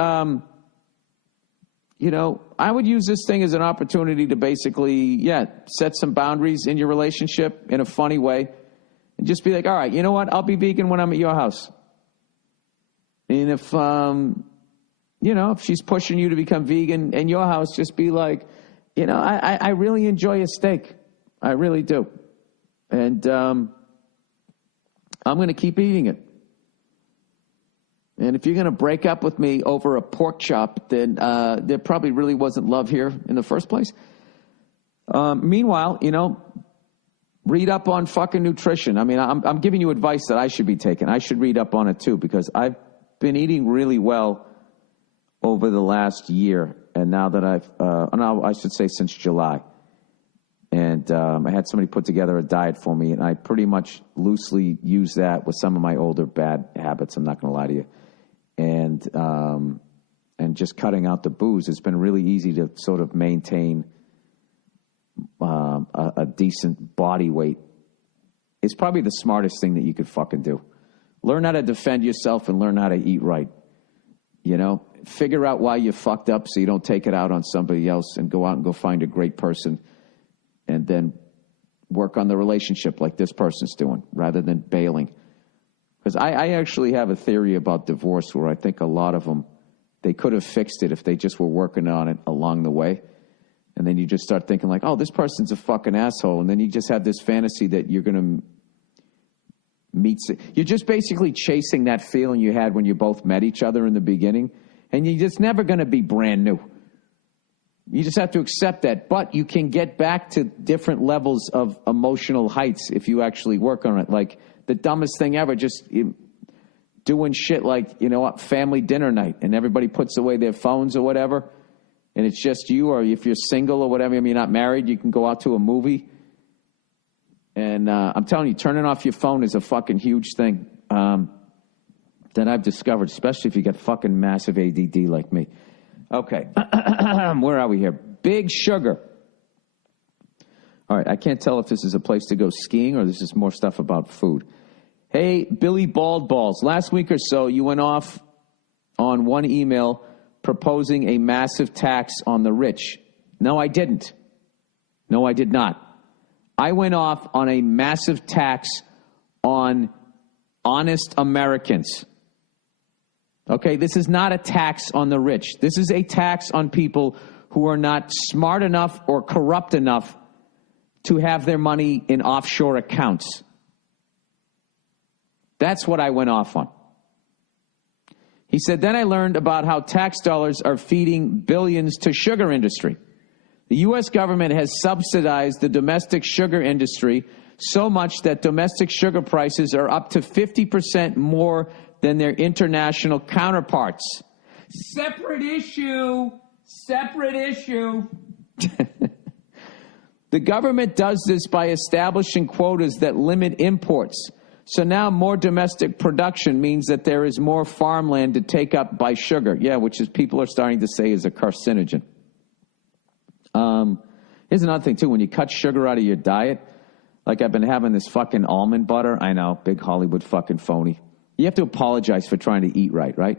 use this thing as an opportunity to basically, set some boundaries in your relationship in a funny way. And just be like, all right, you know what? I'll be vegan when I'm at your house. And if, if she's pushing you to become vegan in your house, just be like, I really enjoy a steak. I really do. And I'm going to keep eating it. And if you're going to break up with me over a pork chop, then there probably really wasn't love here in the first place. Meanwhile, read up on fucking nutrition. I mean, I'm giving you advice that I should be taking. I should read up on it too, because I've been eating really well over the last year. And now that I should say since July. And I had somebody put together a diet for me, and I pretty much loosely use that with some of my older bad habits. I'm not going to lie to you. And just cutting out the booze, it's been really easy to sort of maintain a decent body weight. It's probably the smartest thing that you could fucking do. Learn how to defend yourself and learn how to eat right. Figure out why you fucked up so you don't take it out on somebody else, and go out and go find a great person. And then work on the relationship like this person's doing, rather than bailing. Because I actually have a theory about divorce where I think a lot of them, they could have fixed it if they just were working on it along the way. And then you just start thinking like, oh, this person's a fucking asshole. And then you just have this fantasy that you're going to meet. You're just basically chasing that feeling you had when you both met each other in the beginning. And you're just never going to be brand new. You just have to accept that. But you can get back to different levels of emotional heights if you actually work on it. Like the dumbest thing ever, just doing shit like, family dinner night, and everybody puts away their phones or whatever, and it's just you, or if you're single or whatever, you're not married, you can go out to a movie. And I'm telling you, turning off your phone is a fucking huge thing that I've discovered, especially if you got fucking massive ADD like me. Okay, where are we here? Big Sugar. All right, I can't tell if this is a place to go skiing or this is more stuff about food. Hey, Billy Bald Balls. Last week or so, you went off on one email proposing a massive tax on the rich. No, I didn't. No, I did not. I went off on a massive tax on honest Americans. Okay, this is not a tax on the rich. This is a tax on people who are not smart enough or corrupt enough to have their money in offshore accounts. That's what I went off on. He said, then I learned about how tax dollars are feeding billions to sugar industry. The U.S. government has subsidized the domestic sugar industry so much that domestic sugar prices are up to 50% more than their international counterparts. Separate issue. Separate issue. The government does this by establishing quotas that limit imports. So now more domestic production means that there is more farmland to take up by sugar. Yeah, which is people are starting to say is a carcinogen. Here's another thing, too. When you cut sugar out of your diet, like I've been having this fucking almond butter. I know, big Hollywood fucking phony. You have to apologize for trying to eat right, right?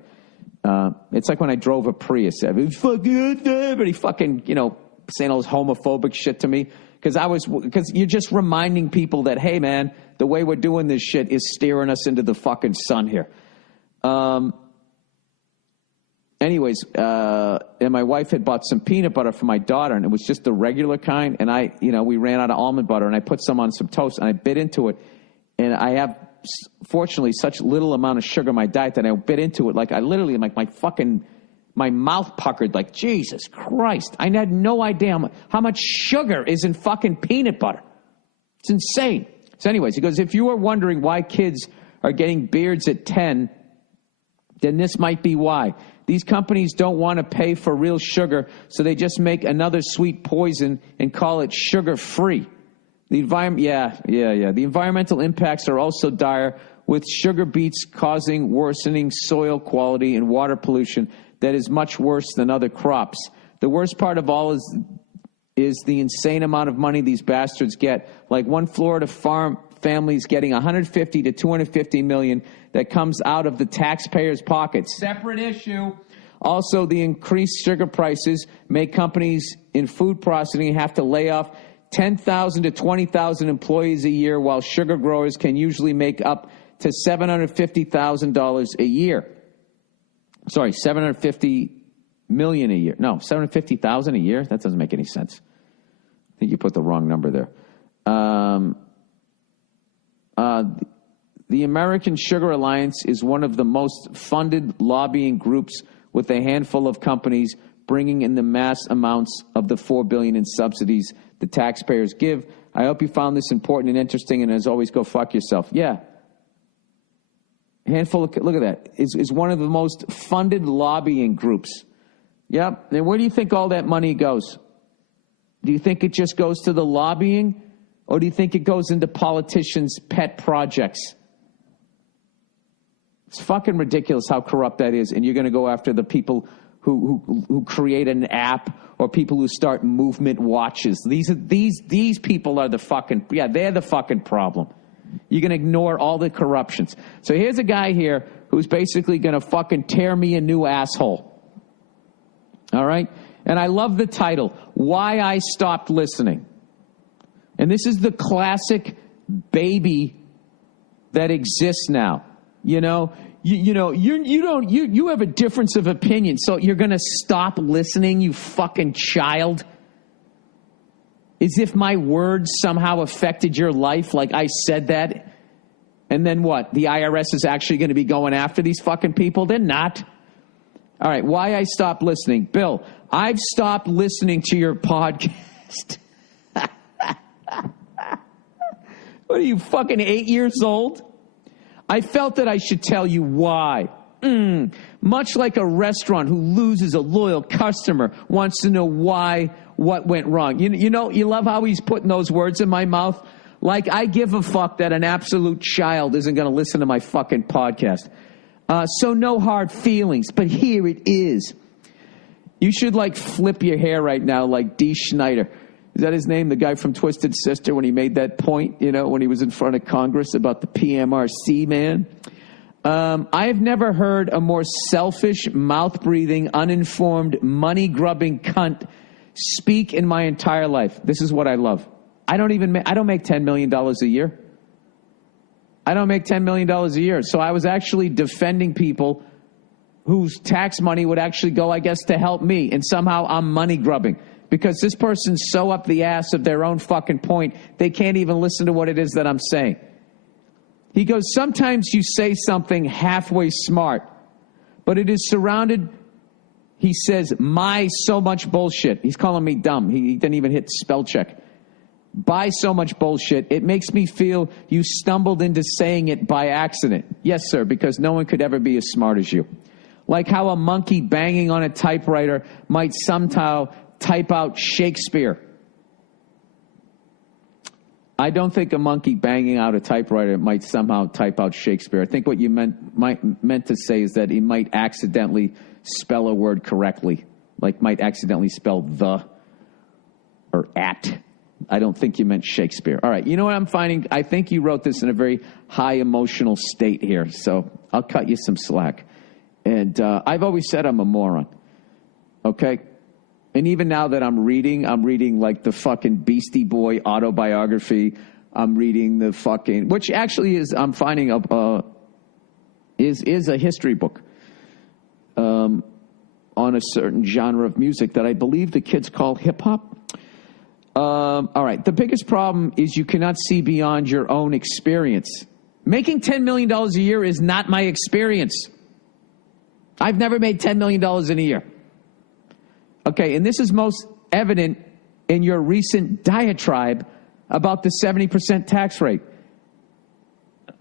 It's like when I drove a Prius. Everybody fucking, saying all this homophobic shit to me. Because you're just reminding people that, hey, man, the way we're doing this shit is steering us into the fucking sun here. Anyways, and my wife had bought some peanut butter for my daughter, and it was just the regular kind. And we ran out of almond butter, and I put some on some toast, and I bit into it. And I have, fortunately, such little amount of sugar in my diet that I bit into it. Like, I literally, like, my mouth puckered, like, Jesus Christ. I had no idea how much sugar is in fucking peanut butter. It's insane. So anyways, he goes, if you are wondering why kids are getting beards at 10, then this might be why. These companies don't want to pay for real sugar, so they just make another sweet poison and call it sugar-free. The environmental impacts are also dire, with sugar beets causing worsening soil quality and water pollution that is much worse than other crops. The worst part of all is the insane amount of money these bastards get. Like one Florida farm family's getting $150 to $250 million that comes out of the taxpayers' pockets. Separate issue. Also, the increased sugar prices make companies in food processing have to lay off 10,000 to 20,000 employees a year, while sugar growers can usually make up to $750,000 a year. Sorry, $750 million a year. No, $750,000 a year? That doesn't make any sense. I think you put the wrong number there. The American Sugar Alliance is one of the most funded lobbying groups, with a handful of companies bringing in the mass amounts of the $4 billion in subsidies the taxpayers give. I hope you found this important and interesting, and as always, go fuck yourself. Yeah. Handful of, look at that. Is one of the most funded lobbying groups. Yep. And where do you think all that money goes? Do you think it just goes to the lobbying, or do you think it goes into politicians' pet projects? It's fucking ridiculous how corrupt that is, and you're going to go after the people who create an app or people who start movement watches. These people are the fucking, they're the fucking problem. You're going to ignore all the corruptions. So here's a guy here who's basically going to fucking tear me a new asshole. All right? And I love the title, Why I Stopped Listening. And this is the classic baby that exists now. You have a difference of opinion, so you're going to stop listening, you fucking child? As if my words somehow affected your life, like I said that. And then what? The IRS is actually going to be going after these fucking people? They're not. All right, why I stopped listening. Bill, I've stopped listening to your podcast. What are you, fucking 8 years old? I felt that I should tell you why. Much like a restaurant who loses a loyal customer wants to know what went wrong. You love how he's putting those words in my mouth? Like I give a fuck that an absolute child isn't going to listen to my fucking podcast. So no hard feelings, but here it is. You should flip your hair right now like Dee Schneider. Is that his name? The guy from Twisted Sister, when he made that point, when he was in front of Congress about the PMRC, man. I have never heard a more selfish, mouth-breathing, uninformed, money-grubbing cunt speak in my entire life. This is what I love. I don't make $10 million a year. I don't make $10 million a year. So I was actually defending people whose tax money would actually go, I guess, to help me. And somehow I'm money-grubbing. Because this person's so up the ass of their own fucking point, they can't even listen to what it is that I'm saying. He goes, sometimes you say something halfway smart, but it is surrounded, he says, my so much bullshit. He's calling me dumb. He didn't even hit spell check. By so much bullshit, it makes me feel you stumbled into saying it by accident. Yes, sir, because no one could ever be as smart as you. Like how a monkey banging on a typewriter might somehow type out Shakespeare. I don't think a monkey banging out a typewriter might somehow type out Shakespeare. I think what you meant to say is that he might accidentally spell a word correctly, like might accidentally spell the or at. I don't think you meant Shakespeare. All right, you know what I'm finding? I think you wrote this in a very high emotional state here, so I'll cut you some slack. And I've always said I'm a moron, okay? And even now that I'm reading like the fucking Beastie Boy autobiography. I'm reading the fucking, which actually is, I'm finding is a history book on a certain genre of music that I believe the kids call hip hop. All right. The biggest problem is you cannot see beyond your own experience. Making $10 million a year is not my experience. I've never made $10 million in a year. Okay, and this is most evident in your recent diatribe about the 70% tax rate.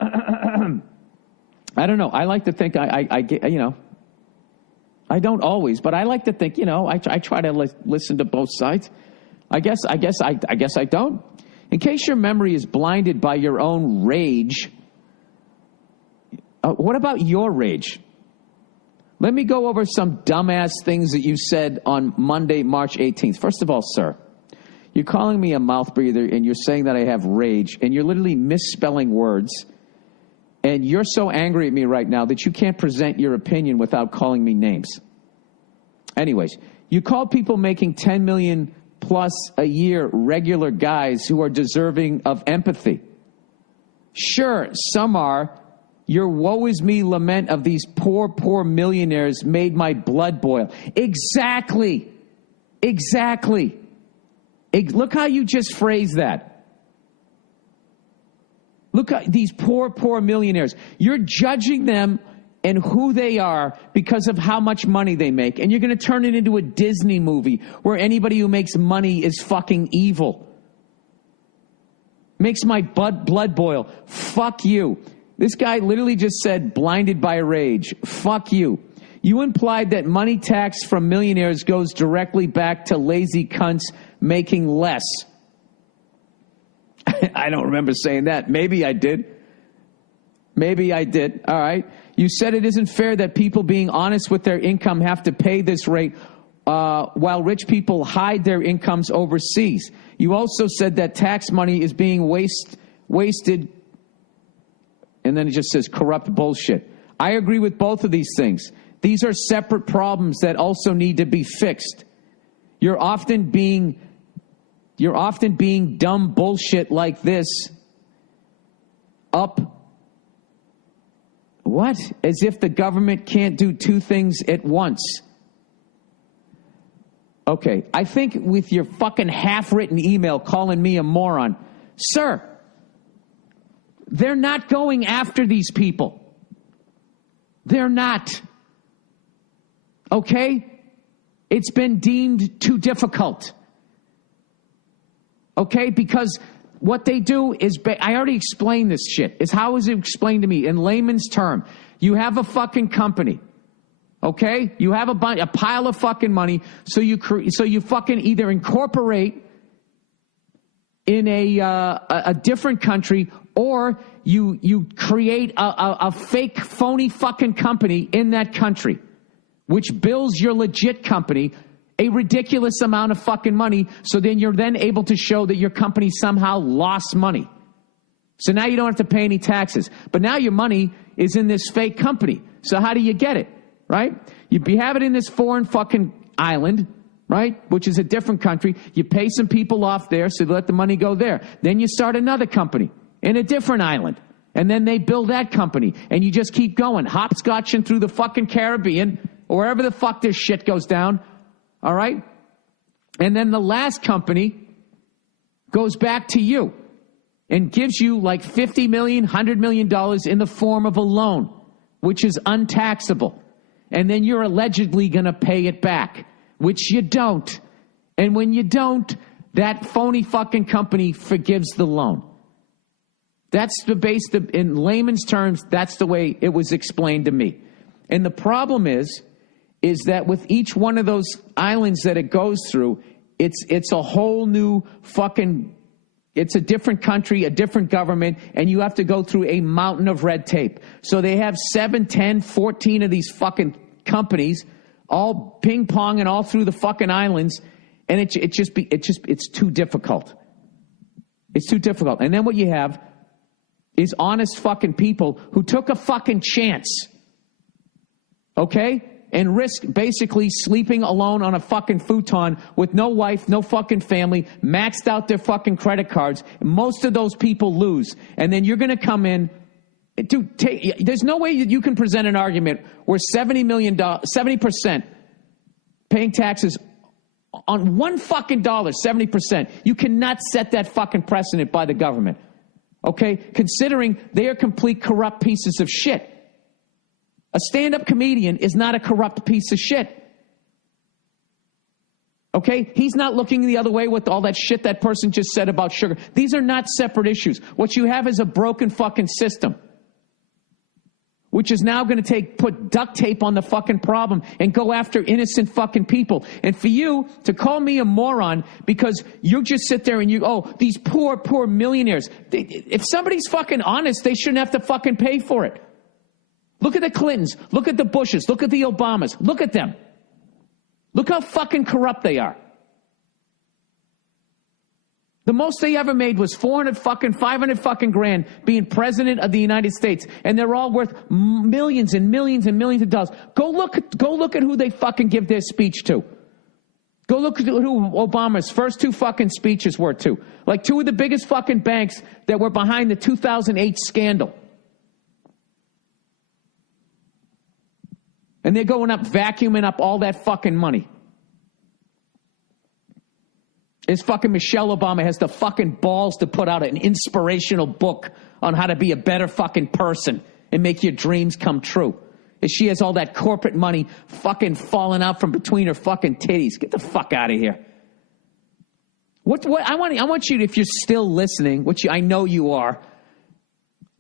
I don't know. I like to think I get, you know, I don't always, but I like to think, you know, I try to listen to both sides. I guess I don't. In case your memory is blinded by your own rage, what about your rage? Let me go over some dumbass things that you said on Monday, March 18th. First of all, sir, you're calling me a mouth breather and you're saying that I have rage and you're literally misspelling words. And you're so angry at me right now that you can't present your opinion without calling me names. Anyways, you call people making $10 million plus a year regular guys who are deserving of empathy. Sure, some are. Your woe is me lament of these poor, poor millionaires made my blood boil. Exactly. Look how you just phrased that. Look at these poor, poor millionaires. You're judging them and who they are because of how much money they make. And you're going to turn it into a Disney movie where anybody who makes money is fucking evil. Makes my blood boil. Fuck you. This guy literally just said blinded by rage. Fuck you. You implied that money tax from millionaires goes directly back to lazy cunts making less. I don't remember saying that. Maybe I did. All right. You said it isn't fair that people being honest with their income have to pay this rate while rich people hide their incomes overseas. You also said that tax money is being wasted. And then it just says corrupt bullshit. I agree with both of these things. These are separate problems that also need to be fixed. You're often being dumb bullshit like this up. What? As if the government can't do two things at once. Okay, I think with your fucking half-written email calling me a moron, sir, they're not going after these people. They're not. Okay? It's been deemed too difficult. Okay? Because what they do is, I already explained this shit. How is it explained to me? In layman's term, you have a fucking company. Okay? You have a pile of fucking money, so you fucking either incorporate in a different country, or you create a fake, phony fucking company in that country, which bills your legit company a ridiculous amount of fucking money, so then you're then able to show that your company somehow lost money. So now you don't have to pay any taxes. But now your money is in this fake company. So how do you get it, right? You have it in this foreign fucking island, right, which is a different country. You pay some people off there, so they let the money go there. Then you start another company in a different island. And then they build that company. And you just keep going, hopscotching through the fucking Caribbean, or wherever the fuck this shit goes down. All right? And then the last company goes back to you and gives you like $50 million, $100 million in the form of a loan, which is untaxable. and then you're allegedly going to pay it back, which you don't. And when you don't, that phony fucking company forgives the loan. That's the base, in layman's terms, that's the way it was explained to me. And the problem is that with each one of those islands that it goes through, it's a whole new fucking, it's a different country, a different government, and you have to go through a mountain of red tape. So they have 7, 10, 14 of these fucking companies all ping-ponging all through the fucking islands, and it's too difficult. It's too difficult. And then what you have is honest fucking people who took a fucking chance, okay, and risk basically sleeping alone on a fucking futon with no wife, no fucking family, maxed out their fucking credit cards. Most of those people lose. And then you're going to come in. Dude, there's no way that you can present an argument where 70% paying taxes on one fucking dollar, 70%. You cannot set that fucking precedent by the government. Okay? Considering they are complete corrupt pieces of shit. A stand-up comedian is not a corrupt piece of shit. Okay? He's not looking the other way with all that shit that person just said about sugar. These are not separate issues. What you have is a broken fucking system, which is now going to put duct tape on the fucking problem and go after innocent fucking people. And for you to call me a moron because you just sit there and these poor, poor millionaires. If somebody's fucking honest, they shouldn't have to fucking pay for it. Look at the Clintons. Look at the Bushes. Look at the Obamas. Look at them. Look how fucking corrupt they are. The most they ever made was 500 fucking grand being president of the United States, and they're all worth millions and millions and millions of dollars. Go look at who they fucking give their speech to. Go look at who Obama's first 2 fucking speeches were to. Like 2 of the biggest fucking banks that were behind the 2008 scandal. And they're going up, vacuuming up all that fucking money. Is fucking Michelle Obama has the fucking balls to put out an inspirational book on how to be a better fucking person and make your dreams come true. Is she has all that corporate money fucking falling out from between her fucking titties. Get the fuck out of here. I want you to, if you're still listening, which I know you are,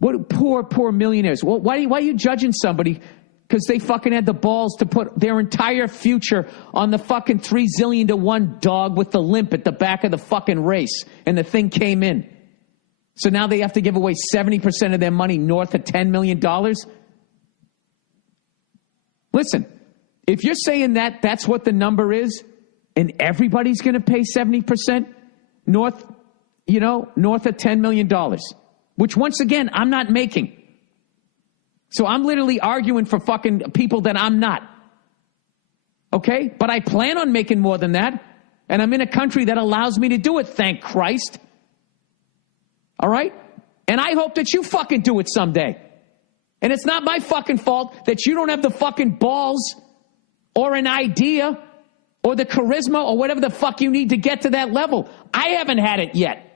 what poor millionaires. Why are you judging somebody because they fucking had the balls to put their entire future on the fucking 3 zillion to 1 dog with the limp at the back of the fucking race, and the thing came in. So now they have to give away 70% of their money north of $10 million? Listen, if you're saying that that's what the number is, and everybody's going to pay 70% north of $10 million, which once again, I'm not making. So I'm literally arguing for fucking people that I'm not. Okay? But I plan on making more than that. And I'm in a country that allows me to do it, thank Christ. All right? And I hope that you fucking do it someday. And it's not my fucking fault that you don't have the fucking balls or an idea or the charisma or whatever the fuck you need to get to that level. I haven't had it yet.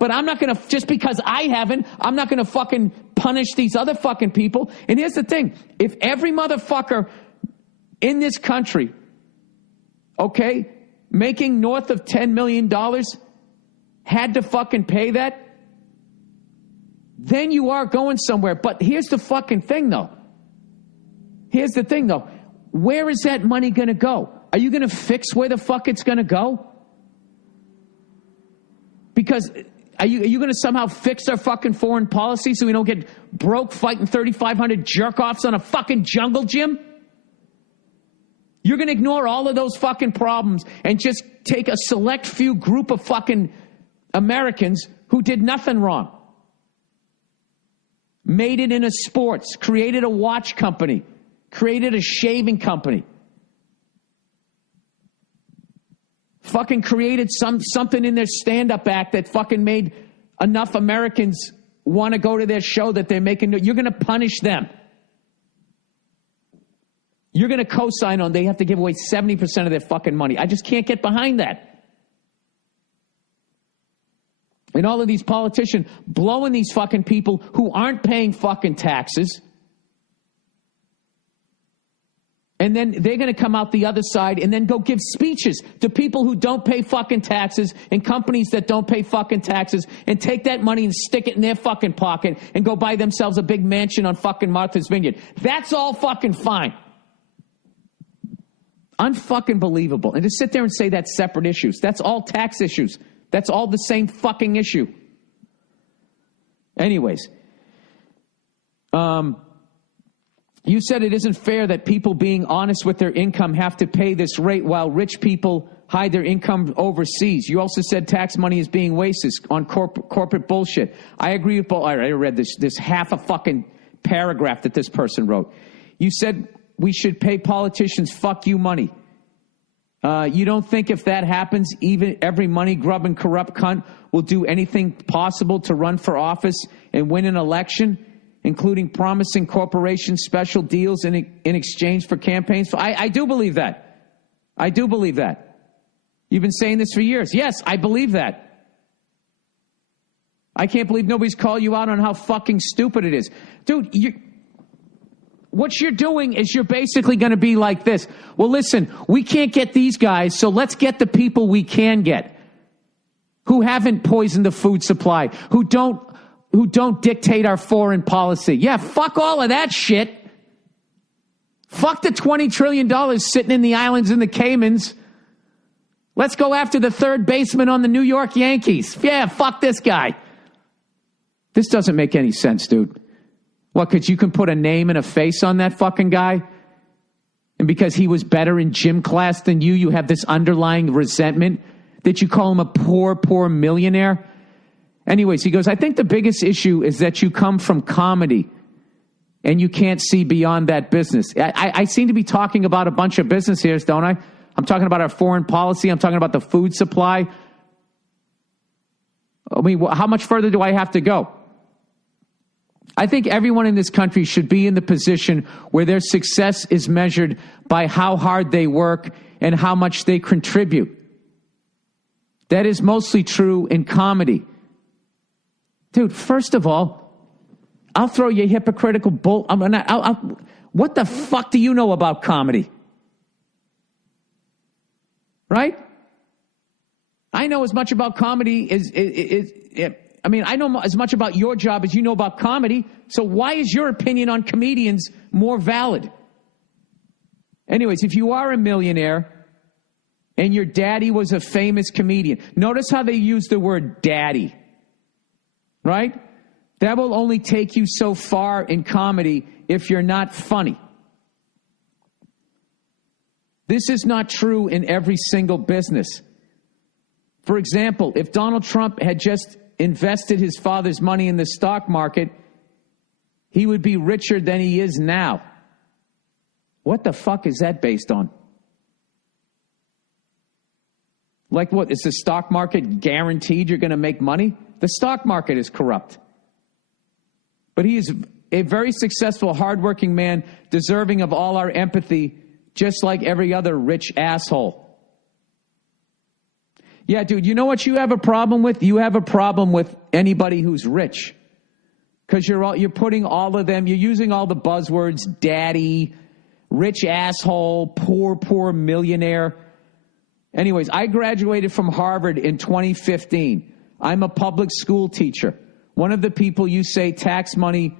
But I'm not going to, just because I haven't, I'm not going to fucking punish these other fucking people. And here's the thing. If every motherfucker in this country, okay, making north of $10 million had to fucking pay that, then you are going somewhere. But here's the fucking thing, though. Here's the thing, though. Where is that money going to go? Are you going to fix where the fuck it's going to go? Because are you going to somehow fix our fucking foreign policy so we don't get broke fighting 3,500 jerk-offs on a fucking jungle gym? You're going to ignore all of those fucking problems and just take a select few group of fucking Americans who did nothing wrong. Made it into sports, created a watch company, created a shaving company. Fucking created something in their stand-up act that fucking made enough Americans want to go to their show that they're making. You're going to punish them. You're going to co-sign on they have to give away 70% of their fucking money. I just can't get behind that. And all of these politicians blowing these fucking people who aren't paying fucking taxes. And then they're going to come out the other side and then go give speeches to people who don't pay fucking taxes and companies that don't pay fucking taxes and take that money and stick it in their fucking pocket and go buy themselves a big mansion on fucking Martha's Vineyard. That's all fucking fine. Unfucking believable. And to sit there and say that's separate issues. That's all tax issues. That's all the same fucking issue. Anyways. You said it isn't fair that people being honest with their income have to pay this rate while rich people hide their income overseas. You also said tax money is being wasted on corporate bullshit. I agree with both. I read this half a fucking paragraph that this person wrote. You said we should pay politicians fuck you money. You don't think if that happens, even every money grubbing corrupt cunt will do anything possible to run for office and win an election, including promising corporations special deals in exchange for campaigns? I do believe that. I do believe that. You've been saying this for years. Yes, I believe that. I can't believe nobody's called you out on how fucking stupid it is. Dude, what you're doing is you're basically going to be like this. Well, listen, we can't get these guys, so let's get the people we can get who haven't poisoned the food supply, who don't dictate our foreign policy. Yeah, fuck all of that shit. Fuck the $20 trillion sitting in the islands in the Caymans. Let's go after the third baseman on the New York Yankees. Yeah, fuck this guy. This doesn't make any sense, dude. What, because you can put a name and a face on that fucking guy? And because he was better in gym class than you have this underlying resentment that you call him a poor millionaire? Anyways, he goes, I think the biggest issue is that you come from comedy and you can't see beyond that business. I seem to be talking about a bunch of business here, don't I? I'm talking about our foreign policy. I'm talking about the food supply. I mean, how much further do I have to go? I think everyone in this country should be in the position where their success is measured by how hard they work and how much they contribute. That is mostly true in comedy. Dude, first of all, I'll throw you hypocritical bull. What the fuck do you know about comedy? Right? I know as much about comedy as I know as much about your job as you know about comedy. So why is your opinion on comedians more valid? Anyways, if you are a millionaire and your daddy was a famous comedian, notice how they use the word daddy. Right? That will only take you so far in comedy if you're not funny. This is not true in every single business. For example, if Donald Trump had just invested his father's money in the stock market, he would be richer than he is now. What the fuck is that based on? Like what? Is the stock market guaranteed you're going to make money? The stock market is corrupt. But he is a very successful, hardworking man, deserving of all our empathy, just like every other rich asshole. Yeah, dude, you know what you have a problem with? You have a problem with anybody who's rich. Because you're putting all of them, you're using all the buzzwords, daddy, rich asshole, poor millionaire. Anyways, I graduated from Harvard in 2015. I'm a public school teacher. One of the people you say tax money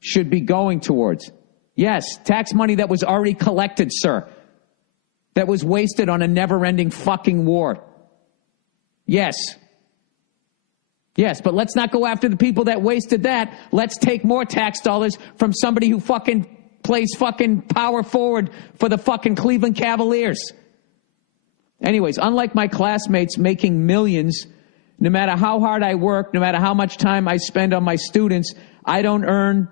should be going towards. Yes, tax money that was already collected, sir. That was wasted on a never-ending fucking war. Yes. Yes, but let's not go after the people that wasted that. Let's take more tax dollars from somebody who fucking plays fucking power forward for the fucking Cleveland Cavaliers. Anyways, unlike my classmates making millions, no matter how hard I work, no matter how much time I spend on my students, I don't earn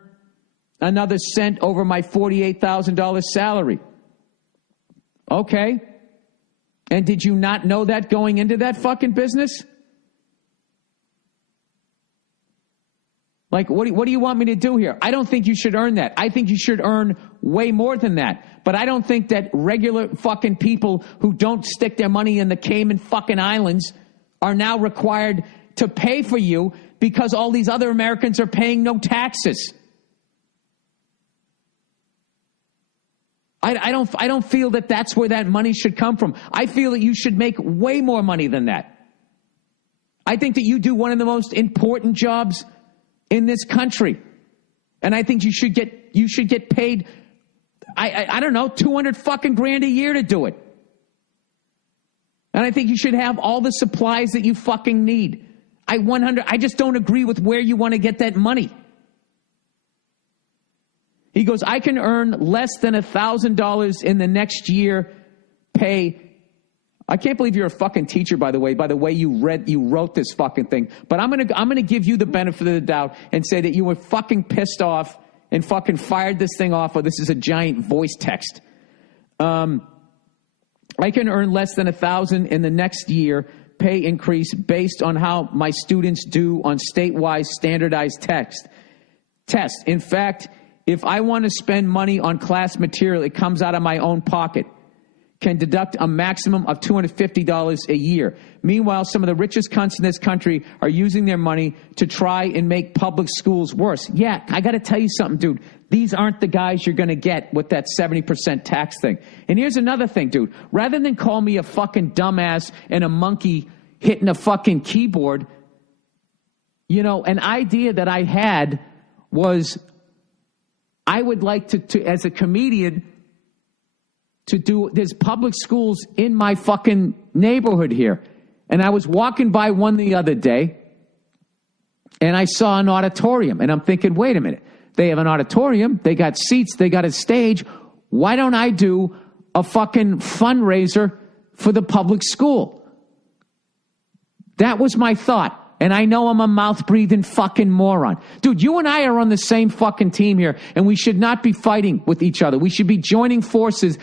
another cent over my $48,000 salary. Okay. And did you not know that going into that fucking business? Like, what do you want me to do here? I don't think you should earn that. I think you should earn way more than that. But I don't think that regular fucking people who don't stick their money in the Cayman fucking Islands are now required to pay for you because all these other Americans are paying no taxes. I don't feel that that's where that money should come from. I feel that you should make way more money than that. I think that you do one of the most important jobs in this country. And I think you should get paid, I don't know, 200 fucking grand a year to do it. And I think you should have all the supplies that you fucking need. I just don't agree with where you want to get that money. He goes, I can earn less than $1,000 in the next year pay. I can't believe you're a fucking teacher, by the way you wrote this fucking thing. But I'm gonna give you the benefit of the doubt and say that you were fucking pissed off and fucking fired this thing off, or this is a giant voice text. I can earn less than $1,000 in the next year pay increase based on how my students do on statewide standardized test. In fact, if I want to spend money on class material, it comes out of my own pocket. Can deduct a maximum of $250 a year. Meanwhile, some of the richest cunts in this country are using their money to try and make public schools worse. Yeah, I got to tell you something, dude. These aren't the guys you're going to get with that 70% tax thing. And here's another thing, dude. Rather than call me a fucking dumbass and a monkey hitting a fucking keyboard, you know, an idea that I had was I would like to as a comedian, there's public schools in my fucking neighborhood here. And I was walking by one the other day, and I saw an auditorium, and I'm thinking, wait a minute. They have an auditorium, they got seats, they got a stage. Why don't I do a fucking fundraiser for the public school? That was my thought. And I know I'm a mouth-breathing fucking moron. Dude, you and I are on the same fucking team here, and we should not be fighting with each other. We should be joining forces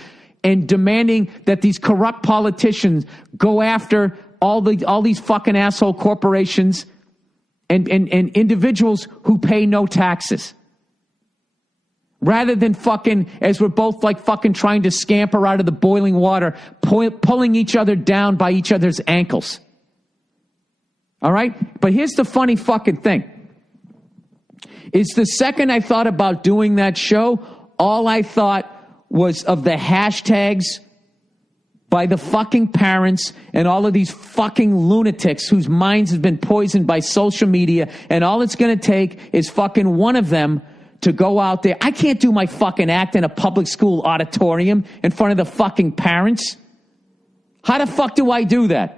and demanding that these corrupt politicians go after all these fucking asshole corporations and individuals who pay no taxes. Rather than fucking, as we're both like fucking trying to scamper out of the boiling water, pulling each other down by each other's ankles. All right? But here's the funny fucking thing. Is the second I thought about doing that show, all I thought was of the hashtags by the fucking parents and all of these fucking lunatics whose minds have been poisoned by social media, and all it's going to take is fucking one of them to go out there. I can't do my fucking act in a public school auditorium in front of the fucking parents. How the fuck do I do that?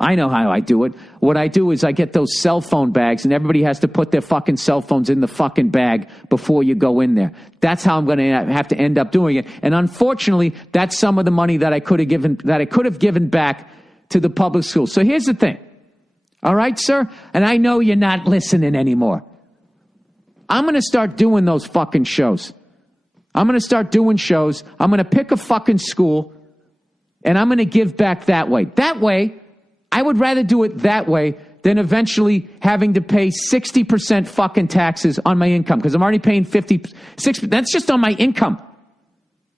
I know how I do it. What I do is I get those cell phone bags, and everybody has to put their fucking cell phones in the fucking bag before you go in there. That's how I'm going to have to end up doing it. And unfortunately, that's some of the money that I could have given back to the public schools. So here's the thing. All right, sir? And I know you're not listening anymore. I'm going to start doing those fucking shows. I'm going to start doing shows. I'm going to pick a fucking school, and I'm going to give back that way. That way, I would rather do it that way than eventually having to pay 60% fucking taxes on my income, because I'm already paying 56. That's just on my income.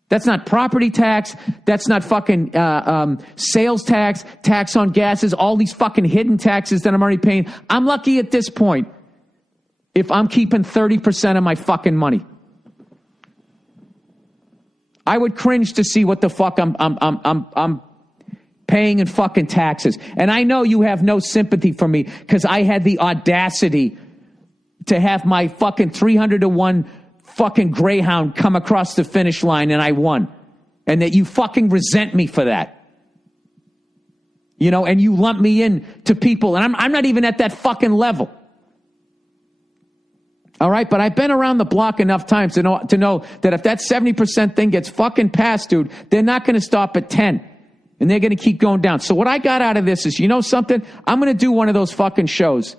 That's not property tax. That's not fucking sales tax, tax on gases, all these fucking hidden taxes that I'm already paying. I'm lucky at this point if I'm keeping 30% of my fucking money. I would cringe to see what the fuck I'm paying in fucking taxes. And I know you have no sympathy for me because I had the audacity to have my fucking 300-to-1 fucking Greyhound come across the finish line and I won. And that you fucking resent me for that. You know, and you lump me in to people, and I'm not even at that fucking level. All right, but I've been around the block enough times to know that if that 70% thing gets fucking passed, dude, they're not going to stop at 10. And they're going to keep going down. So what I got out of this is, you know something? I'm going to do one of those fucking shows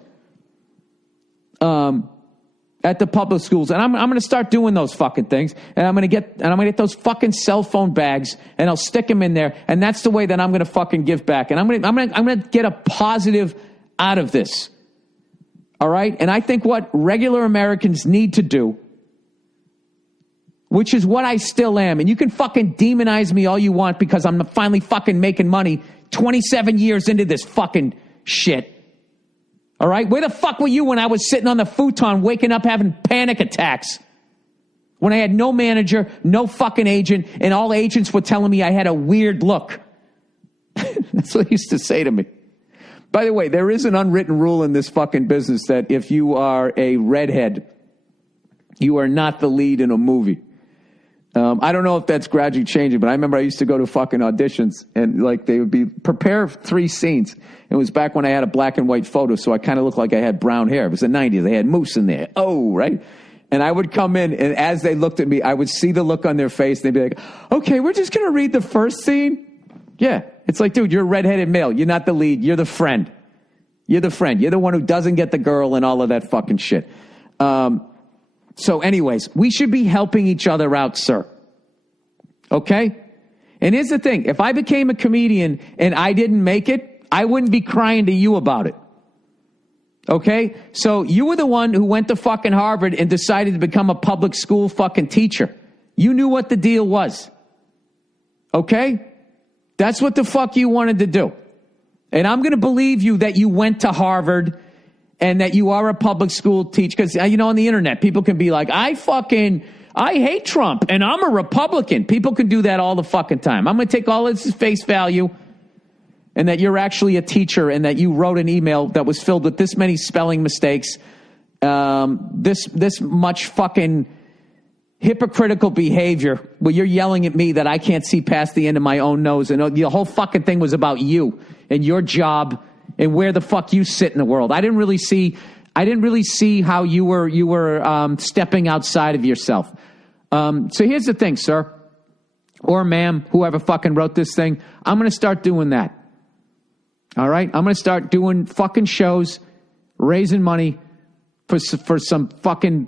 at the public schools, and I'm going to start doing those fucking things. And I'm going to get those fucking cell phone bags, and I'll stick them in there. And that's the way that I'm going to fucking give back. And I'm going to get a positive out of this. All right? And I think what regular Americans need to do, which is what I still am. And you can fucking demonize me all you want because I'm finally fucking making money 27 years into this fucking shit. All right? Where the fuck were you when I was sitting on the futon waking up having panic attacks? When I had no manager, no fucking agent, and all agents were telling me I had a weird look. That's what he used to say to me. By the way, there is an unwritten rule in this fucking business that if you are a redhead, you are not the lead in a movie. I don't know if that's gradually changing, but I remember I used to go to fucking auditions and like they would be prepare 3 scenes. It was back when I had a black and white photo, so I kind of looked like I had brown hair. It was the 90s. They had moose in there. Oh, right? And I would come in, and as they looked at me, I would see the look on their face. They'd be like, okay, we're just going to read the first scene. Yeah. It's like, dude, you're a redheaded male. You're not the lead. You're the friend. You're the friend. You're the one who doesn't get the girl and all of that fucking shit. So anyways, we should be helping each other out, sir. Okay? And here's the thing. If I became a comedian and I didn't make it, I wouldn't be crying to you about it. Okay? So you were the one who went to fucking Harvard and decided to become a public school fucking teacher. You knew what the deal was. Okay? That's what the fuck you wanted to do. And I'm going to believe you that you went to Harvard and that you are a public school teacher. Because, you know, on the internet, people can be like, I hate Trump and I'm a Republican. People can do that all the fucking time. I'm going to take all this face value and that you're actually a teacher and that you wrote an email that was filled with this many spelling mistakes, this much fucking hypocritical behavior where you're yelling at me that I can't see past the end of my own nose. And the whole fucking thing was about you and your job and where the fuck you sit in the world. I didn't really see how you were stepping outside of yourself. So here's the thing, sir, or ma'am, whoever fucking wrote this thing. I'm going to start doing that. All right? I'm going to start doing fucking shows, raising money for some fucking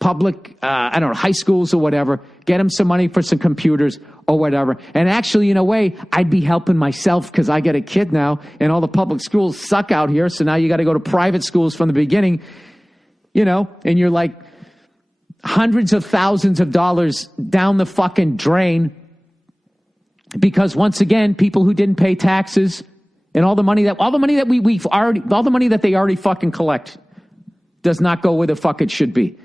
public, I don't know, high schools or whatever. Get them some money for some computers or whatever. And actually, in a way, I'd be helping myself because I get a kid now and all the public schools suck out here. So now you got to go to private schools from the beginning, you know, and you're like hundreds of thousands of dollars down the fucking drain because once again, people who didn't pay taxes and all the money that they already fucking collect does not go where the fuck it should be.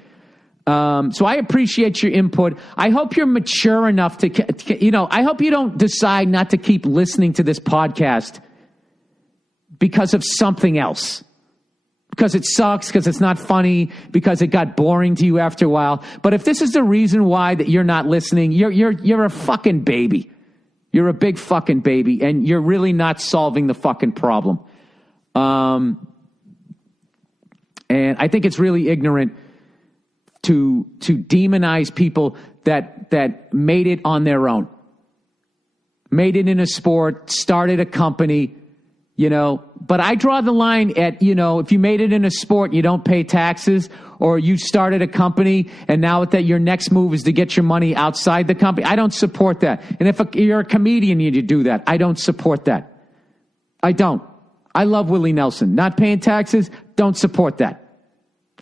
So I appreciate your input. I hope you're mature enough I hope you don't decide not to keep listening to this podcast because of something else. Because it sucks, because it's not funny, because it got boring to you after a while. But if this is the reason why that you're not listening, you're a fucking baby. You're a big fucking baby, and you're really not solving the fucking problem. And I think it's really ignorant to demonize people that made it on their own, made it in a sport, started a company, you know. But I draw the line at, you know, if you made it in a sport, you don't pay taxes, or you started a company and now that your next move is to get your money outside the company. I don't support that. And if you're a comedian, you do that. I don't support that. I don't. I love Willie Nelson. Not paying taxes, don't support that.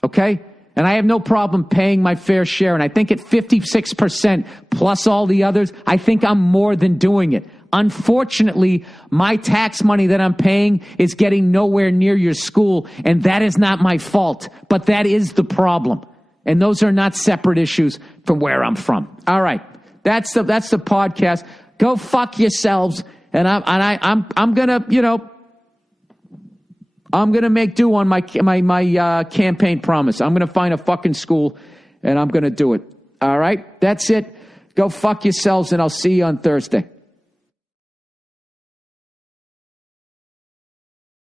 Okay? And I have no problem paying my fair share. And I think at 56% plus all the others, I think I'm more than doing it. Unfortunately, my tax money that I'm paying is getting nowhere near your school. And that is not my fault. But that is the problem. And those are not separate issues from where I'm from. All right. That's the podcast. Go fuck yourselves. And I'm gonna, you know, I'm going to make do on my campaign promise. I'm going to find a fucking school, and I'm going to do it. All right? That's it. Go fuck yourselves, and I'll see you on Thursday.